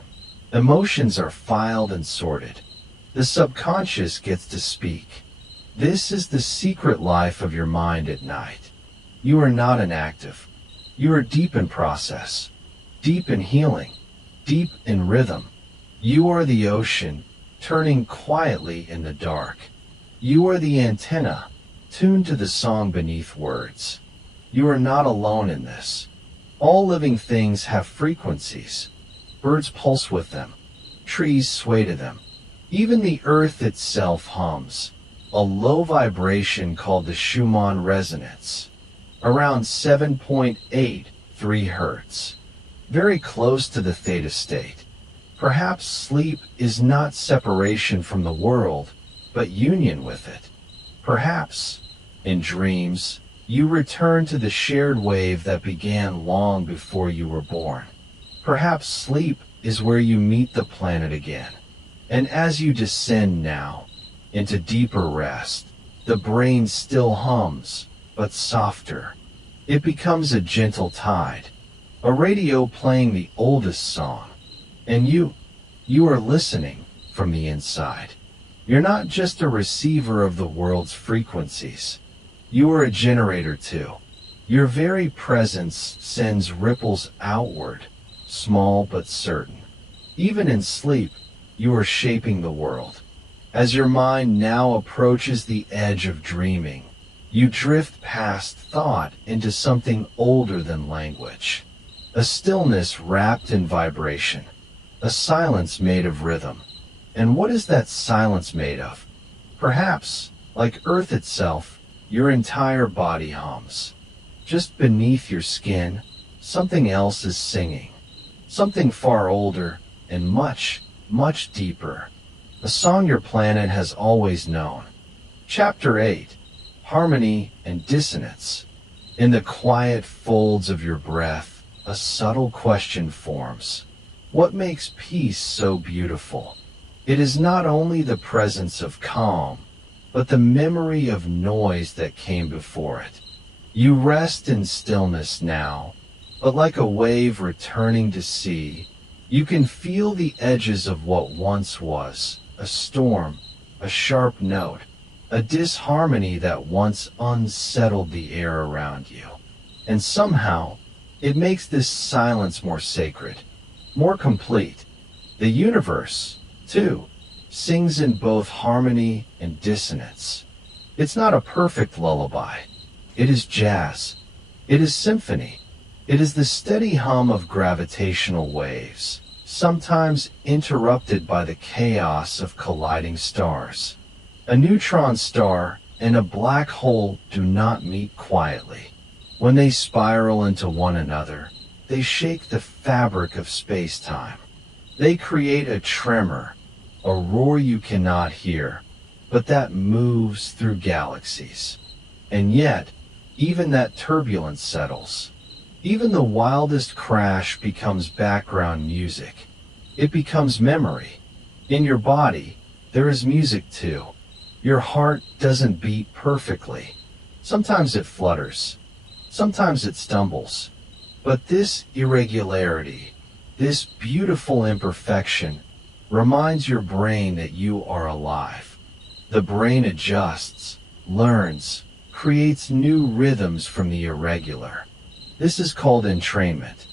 Emotions are filed and sorted. The subconscious gets to speak. This is the secret life of your mind at night. You are not inactive. You are deep in process, deep in healing, deep in rhythm. You are the ocean, turning quietly in the dark. You are the antenna, tuned to the song beneath words. You are not alone in this. All living things have frequencies. Birds pulse with them. Trees sway to them. Even the earth itself hums, a low vibration called the Schumann resonance, around 7.83 Hz, very close to the theta state. Perhaps sleep is not separation from the world, but union with it. Perhaps, in dreams, you return to the shared wave that began long before you were born. Perhaps sleep is where you meet the planet again. And as you descend now into deeper rest, the brain still hums, but softer. It becomes a gentle tide, a radio playing the oldest song. And you are listening from the inside. You're not just a receiver of the world's frequencies. You are a generator too. Your very presence sends ripples outward, small but certain. Even in sleep, you are shaping the world. As your mind now approaches the edge of dreaming, you drift past thought into something older than language. A stillness wrapped in vibration. A silence made of rhythm. And what is that silence made of? Perhaps, like Earth itself, your entire body hums. Just beneath your skin, something else is singing. Something far older and much, much deeper. A song your planet has always known. Chapter 8. Harmony and Dissonance. In the quiet folds of your breath, a subtle question forms. What makes peace so beautiful? It is not only the presence of calm, but the memory of noise that came before it. You rest in stillness now, but like a wave returning to sea, you can feel the edges of what once was, a storm, a sharp note, a disharmony that once unsettled the air around you. And somehow, it makes this silence more sacred, more complete. The universe, too, sings in both harmony and dissonance. It's not a perfect lullaby. It is jazz. It is symphony. It is the steady hum of gravitational waves, sometimes interrupted by the chaos of colliding stars. A neutron star and a black hole do not meet quietly. When they spiral into one another, they shake the fabric of space-time. They create a tremor, a roar you cannot hear, but that moves through galaxies. And yet, even that turbulence settles. Even the wildest crash becomes background music. It becomes memory. In your body, there is music too. Your heart doesn't beat perfectly. Sometimes it flutters. Sometimes it stumbles. But this irregularity, this beautiful imperfection, reminds your brain that you are alive. The brain adjusts, learns, creates new rhythms from the irregular. This is called entrainment.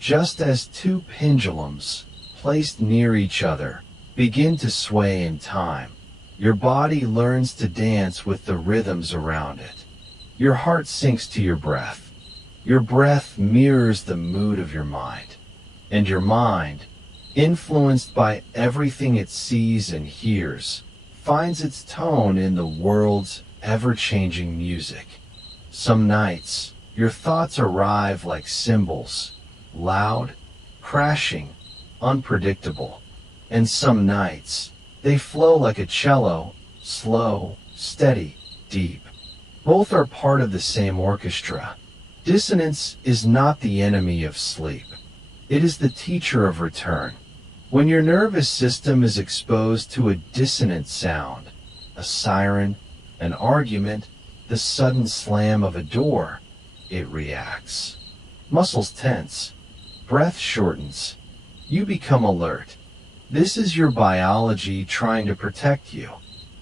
Just as two pendulums, placed near each other, begin to sway in time, your body learns to dance with the rhythms around it. Your heart sinks to your breath. Your breath mirrors the mood of your mind. And your mind, influenced by everything it sees and hears, finds its tone in the world's ever-changing music. Some nights, your thoughts arrive like cymbals, loud, crashing, unpredictable. And some nights, they flow like a cello, slow, steady, deep. Both are part of the same orchestra. Dissonance is not the enemy of sleep. It is the teacher of return. When your nervous system is exposed to a dissonant sound, a siren, an argument, the sudden slam of a door, it reacts. Muscles tense, breath shortens, you become alert. This is your biology trying to protect you.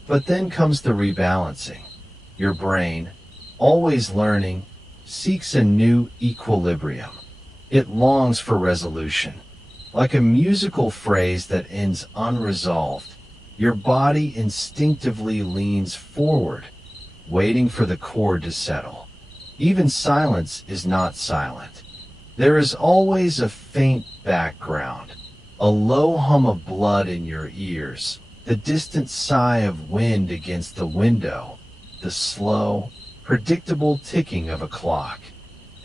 But then comes the rebalancing. Your brain, always learning, seeks a new equilibrium. It longs for resolution. Like a musical phrase that ends unresolved, your body instinctively leans forward, waiting for the chord to settle. Even silence is not silent. There is always a faint background, a low hum of blood in your ears, the distant sigh of wind against the window, the slow, predictable ticking of a clock.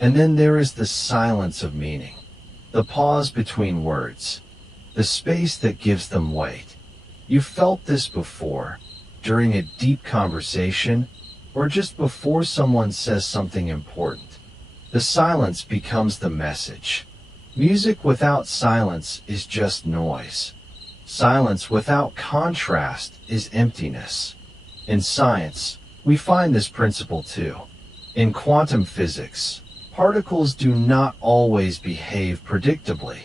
And then there is the silence of meaning, the pause between words, the space that gives them weight. You felt this before, during a deep conversation, or just before someone says something important. The silence becomes the message. Music without silence is just noise. Silence without contrast is emptiness. In science, we find this principle too. In quantum physics, particles do not always behave predictably.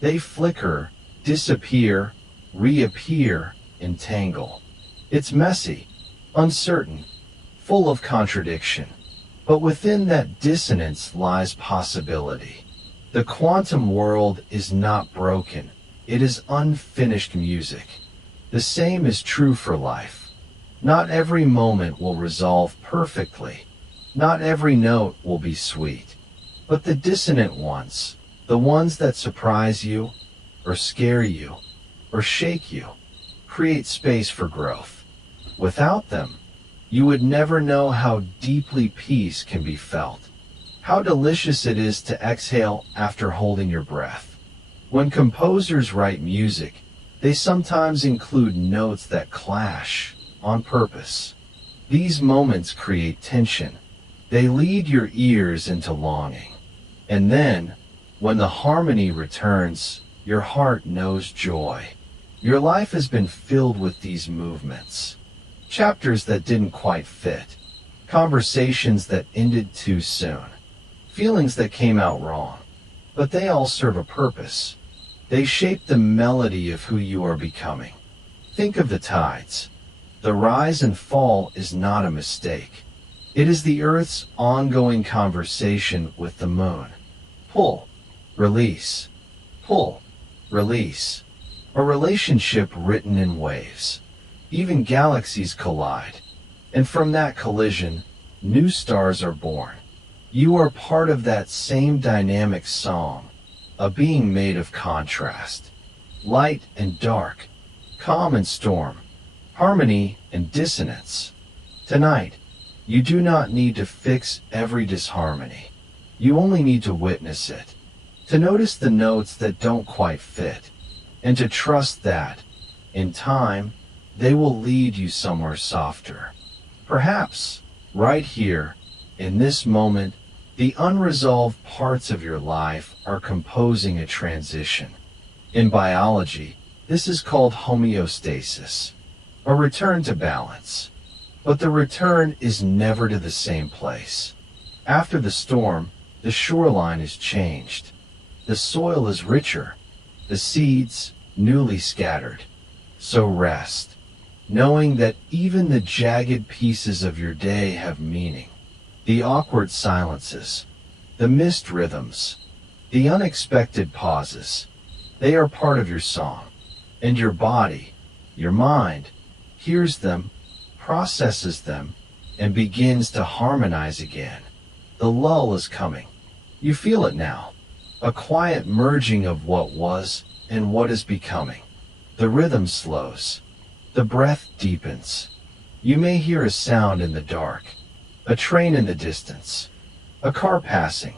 They flicker, disappear, reappear, entangle. It's messy, uncertain, full of contradiction. But within that dissonance lies possibility. The quantum world is not broken. It is unfinished music. The same is true for life. Not every moment will resolve perfectly. Not every note will be sweet. But the dissonant ones, the ones that surprise you, or scare you, or shake you, create space for growth. Without them, you would never know how deeply peace can be felt, how delicious it is to exhale after holding your breath. When composers write music, they sometimes include notes that clash on purpose. These moments create tension. They lead your ears into longing. And then, when the harmony returns, your heart knows joy. Your life has been filled with these movements. Chapters that didn't quite fit. Conversations that ended too soon. Feelings that came out wrong. But they all serve a purpose. They shape the melody of who you are becoming. Think of the tides. The rise and fall is not a mistake. It is the Earth's ongoing conversation with the moon. Pull, release, pull, release. A relationship written in waves. Even galaxies collide. And from that collision, new stars are born. You are part of that same dynamic song, a being made of contrast. Light and dark, calm and storm, harmony and dissonance. Tonight, you do not need to fix every disharmony. You only need to witness it, to notice the notes that don't quite fit, and to trust that, in time, they will lead you somewhere softer. Perhaps, right here, in this moment, the unresolved parts of your life are composing a transition. In biology, this is called homeostasis, a return to balance. But the return is never to the same place. After the storm, the shoreline is changed. The soil is richer, the seeds newly scattered. So rest, knowing that even the jagged pieces of your day have meaning. The awkward silences, the missed rhythms, the unexpected pauses, they are part of your song. And your body, your mind, hears them, processes them, and begins to harmonize again. The lull is coming. You feel it now. A quiet merging of what was and what is becoming. The rhythm slows. The breath deepens. You may hear a sound in the dark. A train in the distance. A car passing.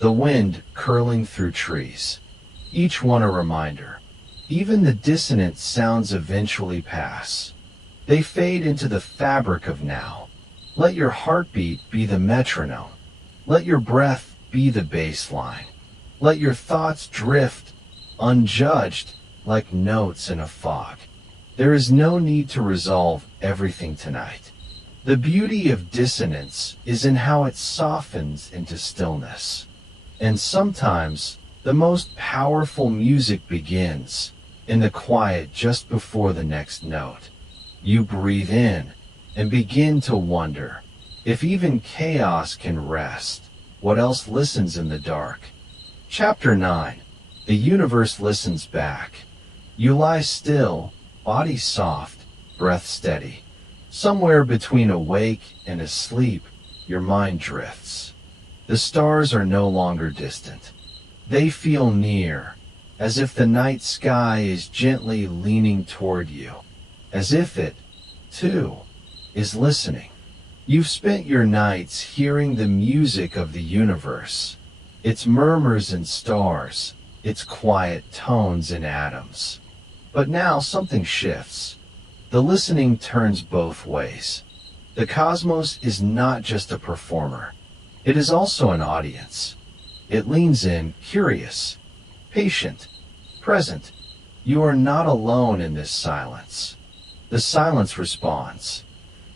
The wind curling through trees. Each one a reminder. Even the dissonant sounds eventually pass. They fade into the fabric of now. Let your heartbeat be the metronome. Let your breath be the bass line. Let your thoughts drift, unjudged, like notes in a fog. There is no need to resolve everything tonight. The beauty of dissonance is in how it softens into stillness. And sometimes, the most powerful music begins in the quiet just before the next note. You breathe in and begin to wonder if even chaos can rest. What else listens in the dark? Chapter 9. The universe listens back. You lie still, body soft, breath steady. Somewhere between awake and asleep, your mind drifts. The stars are no longer distant. They feel near, as if the night sky is gently leaning toward you. as if it, too, is listening. You've spent your nights hearing the music of the universe, its murmurs in stars, its quiet tones in atoms. But now something shifts. The listening turns both ways. The cosmos is not just a performer. It is also an audience. It leans in, curious, patient, present. You are not alone in this silence. The silence responds.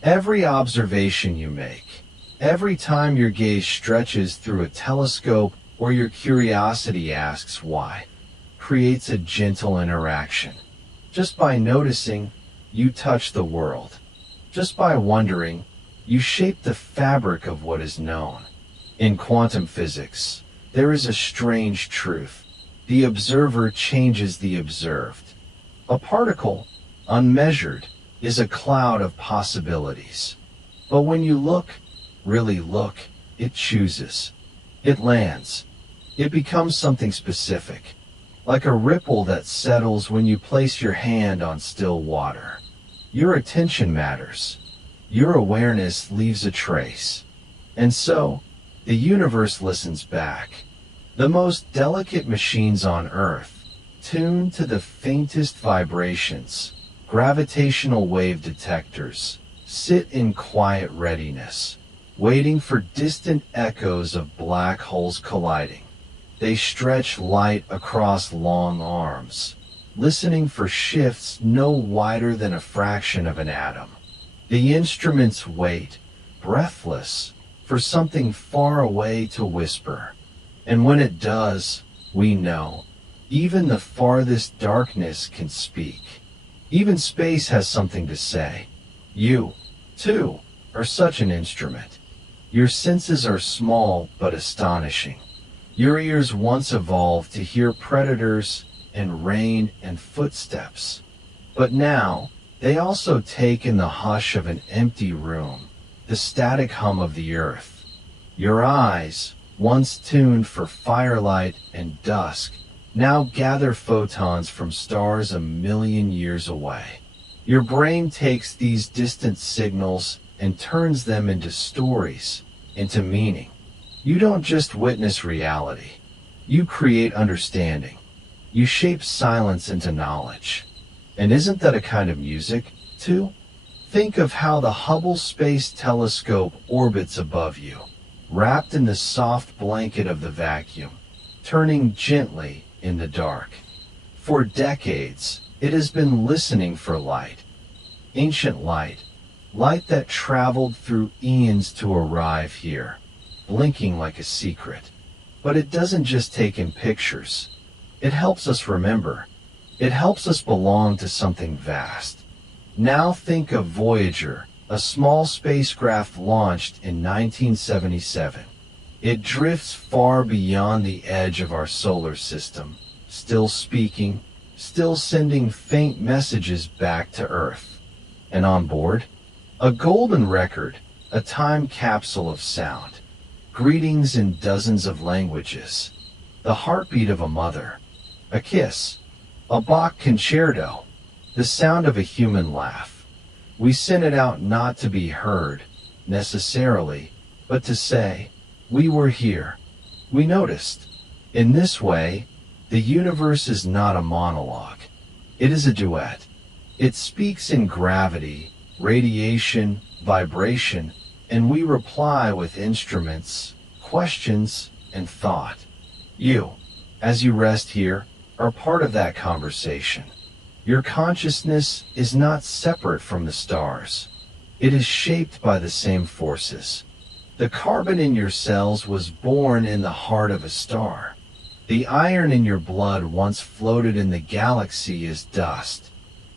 Every observation you make, every time your gaze stretches through a telescope or your curiosity asks why, creates a gentle interaction. Just by noticing, you touch the world. Just by wondering, you shape the fabric of what is known. In quantum physics, there is a strange truth. The observer changes the observed. A particle, unmeasured, is a cloud of possibilities. But when you look, really look, it chooses. It lands. It becomes something specific, like a ripple that settles when you place your hand on still water. Your attention matters. Your awareness leaves a trace. And so, the universe listens back. The most delicate machines on Earth, tuned to the faintest vibrations, gravitational wave detectors, sit in quiet readiness, waiting for distant echoes of black holes colliding. They stretch light across long arms, listening for shifts no wider than a fraction of an atom. The instruments wait, breathless, for something far away to whisper. And when it does, we know, even the farthest darkness can speak. Even space has something to say. You, too, are such an instrument. Your senses are small but astonishing. Your ears once evolved to hear predators and rain and footsteps. But now, they also take in the hush of an empty room, the static hum of the earth. Your eyes, once tuned for firelight and dusk, now gather photons from stars a million years away. Your brain takes these distant signals and turns them into stories, into meaning. You don't just witness reality. You create understanding. You shape silence into knowledge. And isn't that a kind of music, too? Think of how the Hubble Space Telescope orbits above you, wrapped in the soft blanket of the vacuum, turning gently in the dark. For decades, it has been listening for light. Ancient light, light that traveled through eons to arrive here, blinking like a secret. But it doesn't just take in pictures. It helps us remember. It helps us belong to something vast. Now think of Voyager, a small spacecraft launched in 1977. It drifts far beyond the edge of our solar system, still speaking, still sending faint messages back to Earth. And on board, a golden record, a time capsule of sound, greetings in dozens of languages, the heartbeat of a mother, a kiss, a Bach concerto, the sound of a human laugh. We sent it out not to be heard, necessarily, but to say, we were here. We noticed. In this way, the universe is not a monologue. It is a duet. It speaks in gravity, radiation, vibration, and we reply with instruments, questions, and thought. You, as you rest here, are part of that conversation. Your consciousness is not separate from the stars. It is shaped by the same forces. The carbon in your cells was born in the heart of a star. The iron in your blood once floated in the galaxy as dust.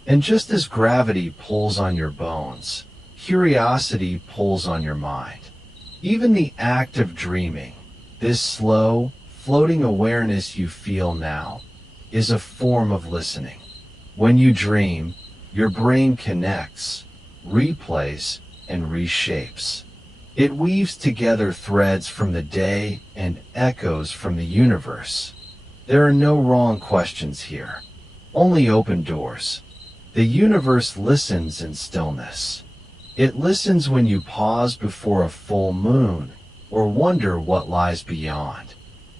And just as gravity pulls on your bones, curiosity pulls on your mind. Even the act of dreaming, this slow, floating awareness you feel now, is a form of listening. When you dream, your brain connects, replays, and reshapes. It weaves together threads from the day and echoes from the universe. There are no wrong questions here, only open doors. The universe listens in stillness. It listens when you pause before a full moon or wonder what lies beyond.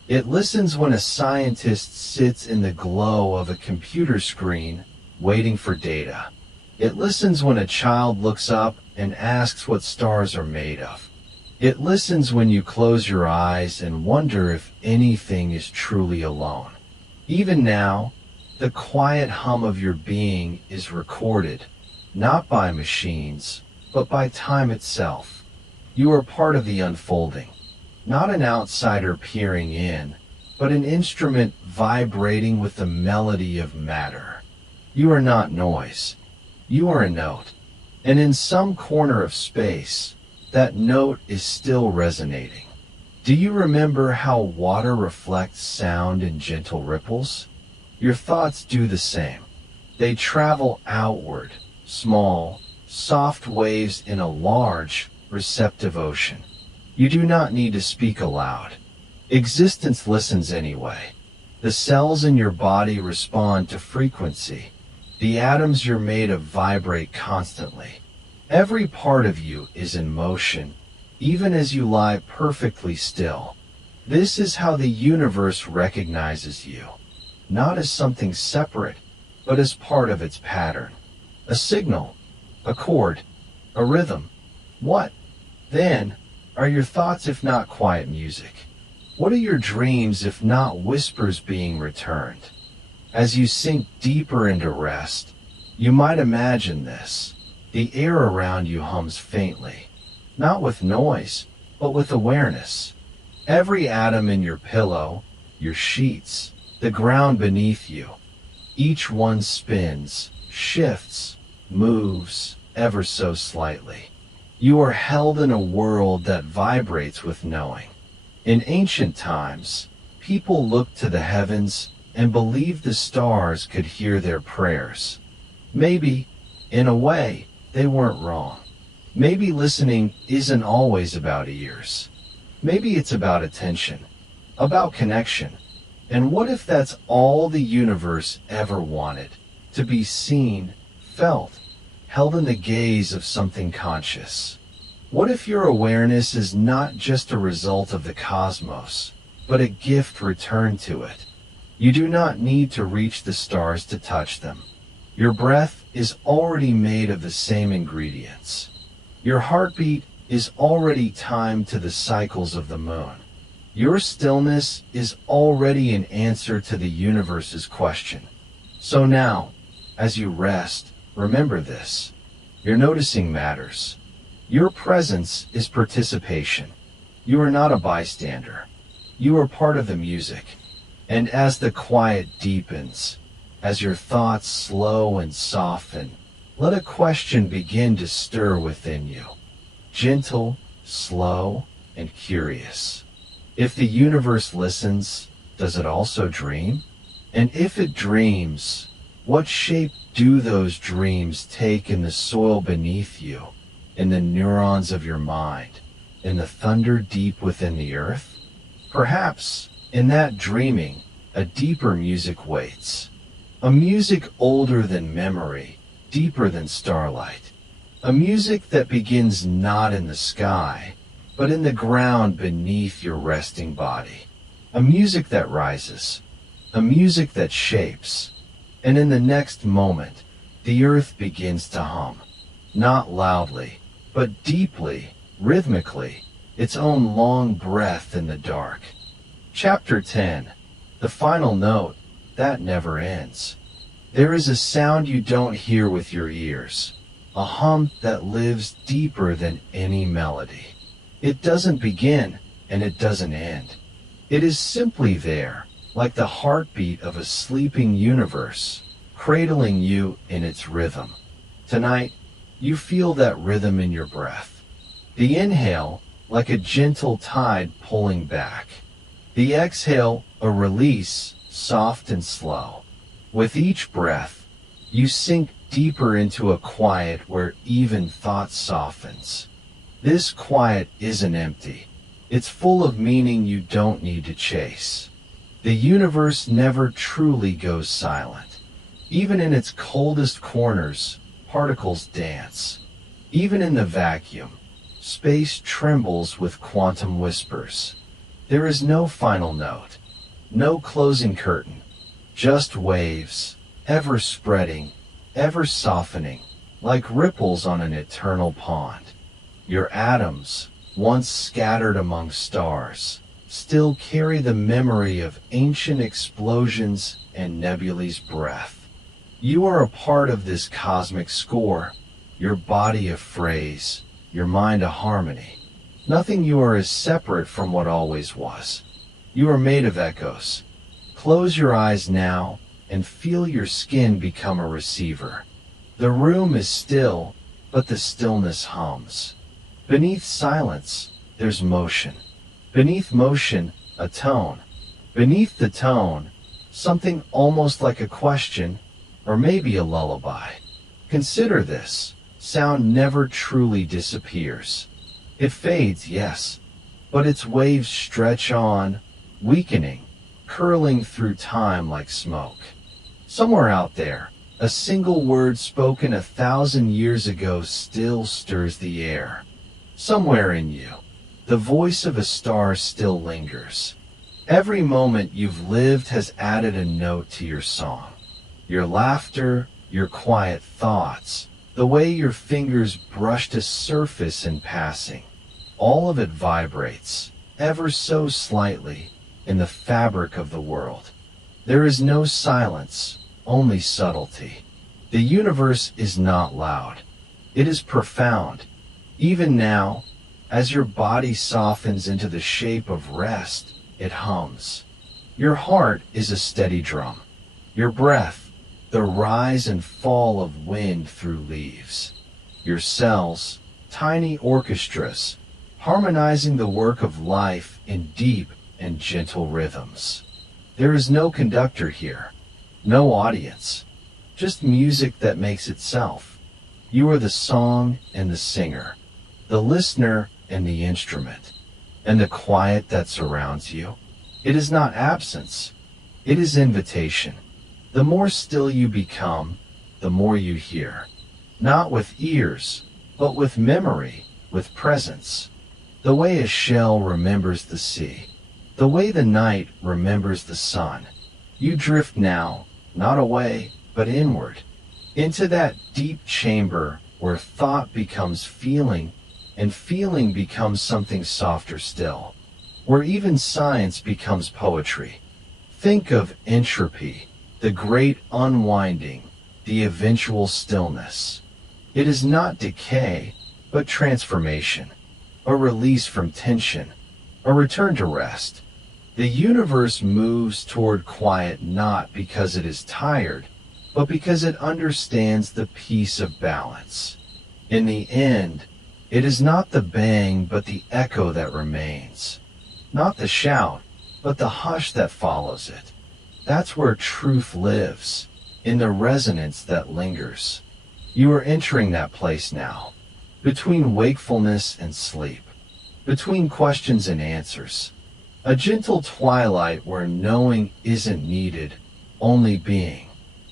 It listens when a scientist sits in the glow of a computer screen waiting for data. It listens when a child looks up and asks what stars are made of. It listens when you close your eyes and wonder if anything is truly alone. Even now, the quiet hum of your being is recorded, not by machines, but by time itself. You are part of the unfolding, not an outsider peering in, but an instrument vibrating with the melody of matter. You are not noise. You are a note. And in some corner of space, that note is still resonating. Do you remember how water reflects sound in gentle ripples? Your thoughts do the same. They travel outward, small, soft waves in a large, receptive ocean. You do not need to speak aloud. Existence listens anyway. The cells in your body respond to frequency. The atoms you're made of vibrate constantly. Every part of you is in motion, even as you lie perfectly still. This is how the universe recognizes you, not as something separate, but as part of its pattern. A signal, a chord, a rhythm. What, then, are your thoughts if not quiet music? What are your dreams if not whispers being returned? As you sink deeper into rest, you might imagine this. The air around you hums faintly, not with noise, but with awareness. Every atom in your pillow, your sheets, the ground beneath you, each one spins, shifts, moves ever so slightly. You are held in a world that vibrates with knowing. In ancient times, people looked to the heavens and believed the stars could hear their prayers. Maybe, in a way, they weren't wrong. Maybe listening isn't always about ears. Maybe it's about attention, about connection. And what if that's all the universe ever wanted? To be seen, felt, held in the gaze of something conscious. What if your awareness is not just a result of the cosmos, but a gift returned to it? You do not need to reach the stars to touch them. Your breath is already made of the same ingredients. Your heartbeat is already timed to the cycles of the moon. Your stillness is already an answer to the universe's question. So now, as you rest, remember this. Your noticing matters. Your presence is participation. You are not a bystander. You are part of the music. And as the quiet deepens, as your thoughts slow and soften, let a question begin to stir within you. Gentle, slow, and curious. If the universe listens, does it also dream? And if it dreams, what shape do those dreams take in the soil beneath you, in the neurons of your mind, in the thunder deep within the earth? Perhaps, in that dreaming, a deeper music waits. A music older than memory, deeper than starlight. A music that begins not in the sky, but in the ground beneath your resting body. A music that rises. A music that shapes. And in the next moment, the earth begins to hum. Not loudly, but deeply, rhythmically, its own long breath in the dark. Chapter 10. The final note, that never ends. There is a sound you don't hear with your ears, a hum that lives deeper than any melody. It doesn't begin, and it doesn't end. It is simply there, like the heartbeat of a sleeping universe, cradling you in its rhythm. Tonight, you feel that rhythm in your breath. The inhale, like a gentle tide pulling back. The exhale, a release, soft and slow. With each breath, you sink deeper into a quiet where even thought softens. This quiet isn't empty. It's full of meaning you don't need to chase. The universe never truly goes silent. Even in its coldest corners, particles dance. Even in the vacuum, space trembles with quantum whispers. There is no final note, no closing curtain, just waves, ever spreading, ever softening, like ripples on an eternal pond. Your atoms, once scattered among stars, still carry the memory of ancient explosions and nebulae's breath. You are a part of this cosmic score, your body a phrase, your mind a harmony. Nothing you are is separate from what always was. You are made of echoes. Close your eyes now and feel your skin become a receiver. The room is still, but the stillness hums. Beneath silence, there's motion. Beneath motion, a tone. Beneath the tone, something almost like a question, or maybe a lullaby. Consider this. Sound never truly disappears. It fades, yes, but its waves stretch on, weakening, curling through time like smoke. Somewhere out there, a single word spoken 1,000 years ago still stirs the air. Somewhere in you, the voice of a star still lingers. Every moment you've lived has added a note to your song. Your laughter, your quiet thoughts, the way your fingers brushed a surface in passing. All of it vibrates, ever so slightly, in the fabric of the world. There is no silence, only subtlety. The universe is not loud. It is profound. Even now, as your body softens into the shape of rest, it hums. Your heart is a steady drum. Your breath, the rise and fall of wind through leaves. Your cells, tiny orchestras, harmonizing the work of life in deep and gentle rhythms. There is no conductor here, no audience, just music that makes itself. You are the song and the singer, the listener and the instrument, and the quiet that surrounds you. It is not absence, it is invitation. The more still you become, the more you hear, not with ears, but with memory, with presence. The way a shell remembers the sea, the way the night remembers the sun. You drift now, not away, but inward, into that deep chamber where thought becomes feeling, and feeling becomes something softer still, where even science becomes poetry. Think of entropy, the great unwinding, the eventual stillness. It is not decay, but transformation, a release from tension, a return to rest. The universe moves toward quiet not because it is tired, but because it understands the peace of balance. In the end, it is not the bang but the echo that remains, not the shout, but the hush that follows it. That's where truth lives, in the resonance that lingers. You are entering that place now, between wakefulness and sleep, between questions and answers. A gentle twilight where knowing isn't needed, only being.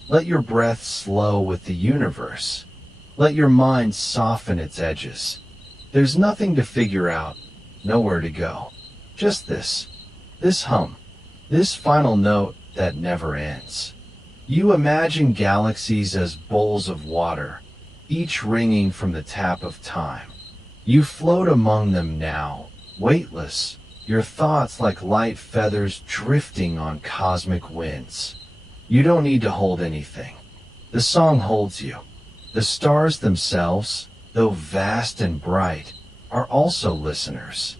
Let your breath slow with the universe. Let your mind soften its edges. There's nothing to figure out, nowhere to go. Just this hum, this final note that never ends. You imagine galaxies as bowls of water, each ringing from the tap of time. You float among them now, weightless, your thoughts like light feathers drifting on cosmic winds. You don't need to hold anything. The song holds you. The stars themselves, though vast and bright, are also listeners.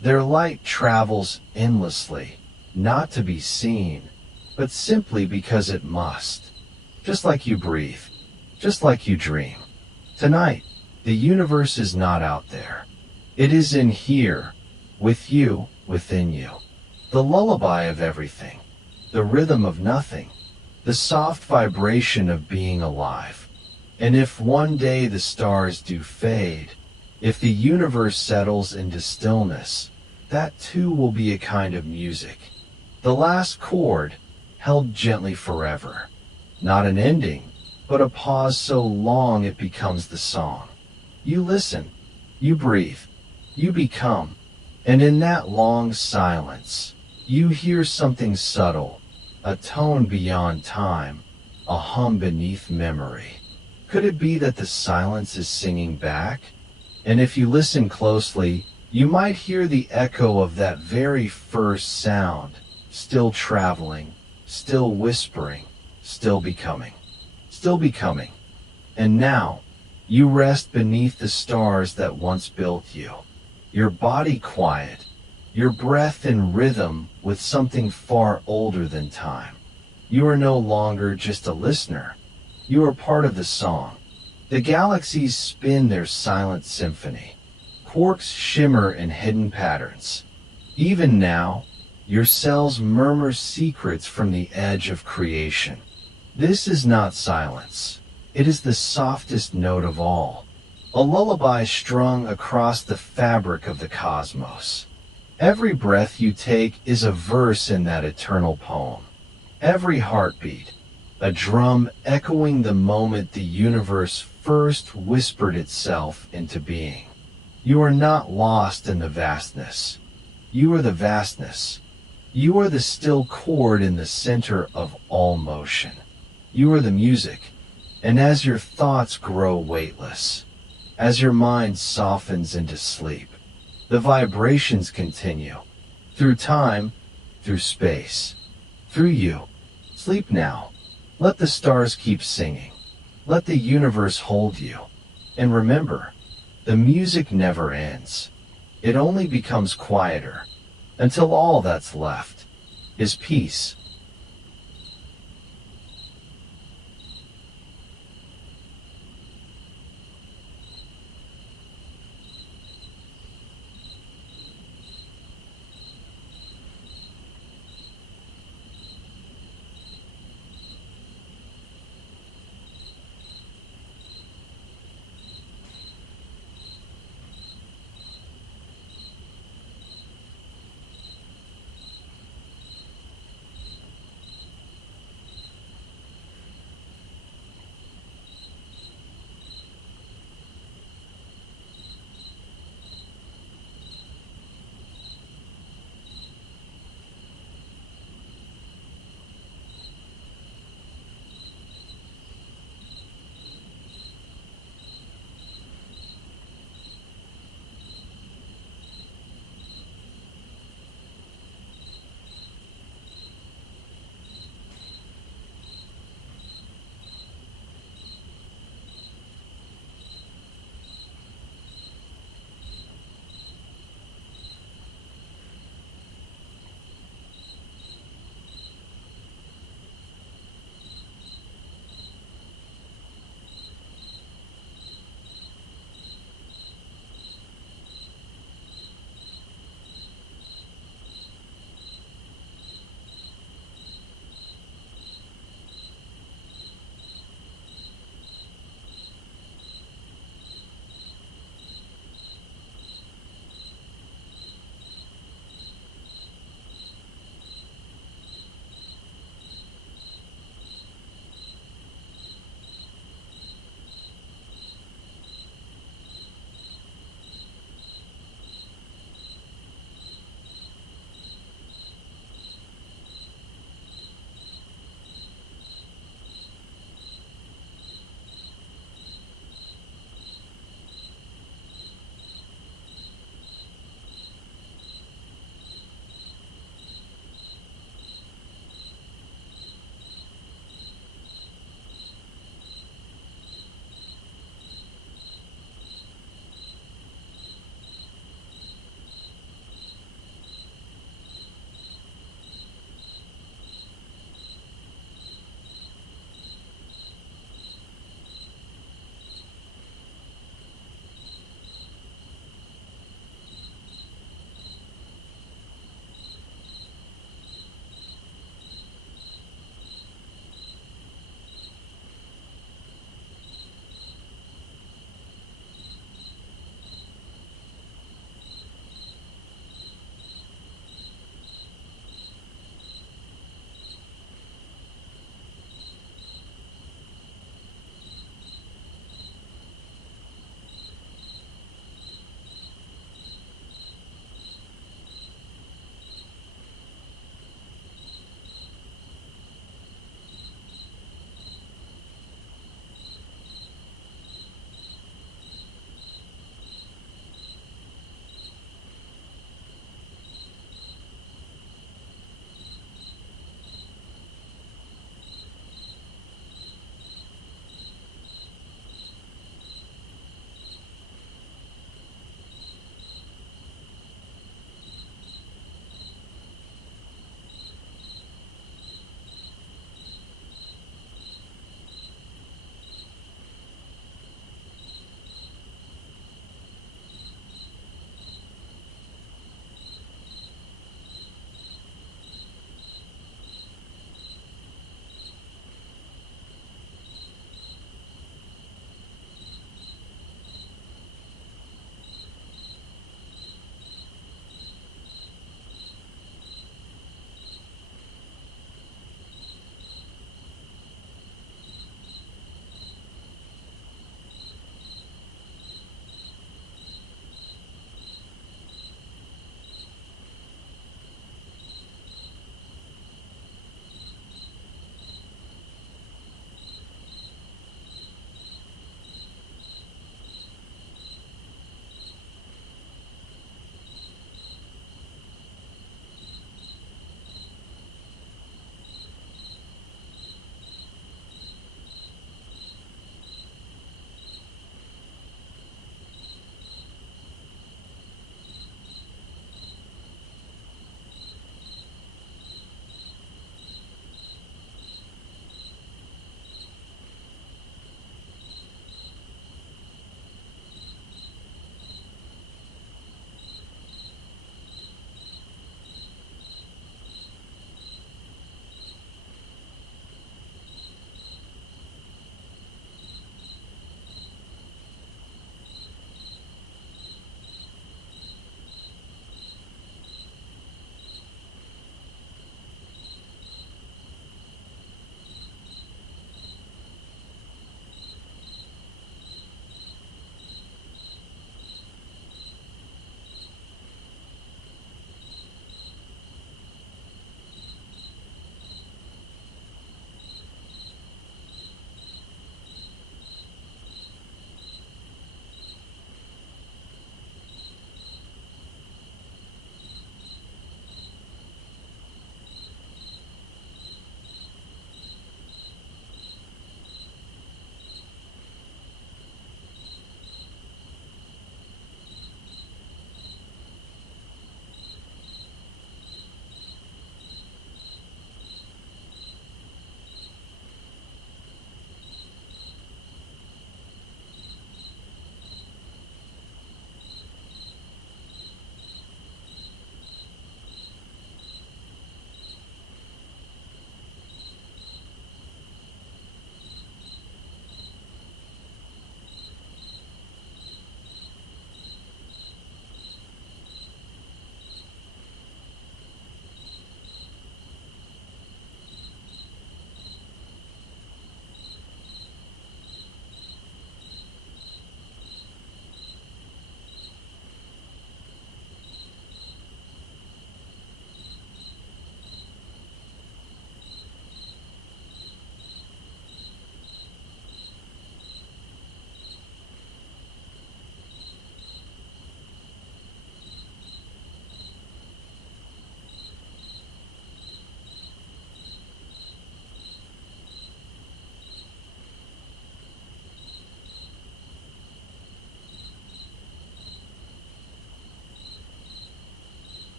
Their light travels endlessly, not to be seen, but simply because it must. Just like you breathe, just like you dream. Tonight, the universe is not out there. It is in here, with you, within you. The lullaby of everything, the rhythm of nothing, the soft vibration of being alive. And if one day the stars do fade, if the universe settles into stillness, that too will be a kind of music. The last chord, held gently forever. not an ending, but a pause so long it becomes the song. You listen, you breathe, you become, and in that long silence, you hear something subtle, a tone beyond time, a hum beneath memory. Could it be that the silence is singing back? And if you listen closely, you might hear the echo of that very first sound, still traveling, still whispering, still becoming, still becoming. And now, you rest beneath the stars that once built you, your body quiet, your breath in rhythm with something far older than time. You are no longer just a listener. You are part of the song. The galaxies spin their silent symphony. Quarks shimmer in hidden patterns. Even now, your cells murmur secrets from the edge of creation. This is not silence. It is the softest note of all, a lullaby strung across the fabric of the cosmos. Every breath you take is a verse in that eternal poem. Every heartbeat, a drum echoing the moment the universe first whispered itself into being. You are not lost in the vastness. You are the vastness. You are the still chord in the center of all motion. You are the music. And as your thoughts grow weightless, as your mind softens into sleep, the vibrations continue. Through time, through space, through you. Sleep now. Let the stars keep singing. Let the universe hold you. And remember, the music never ends. It only becomes quieter, until all that's left is peace.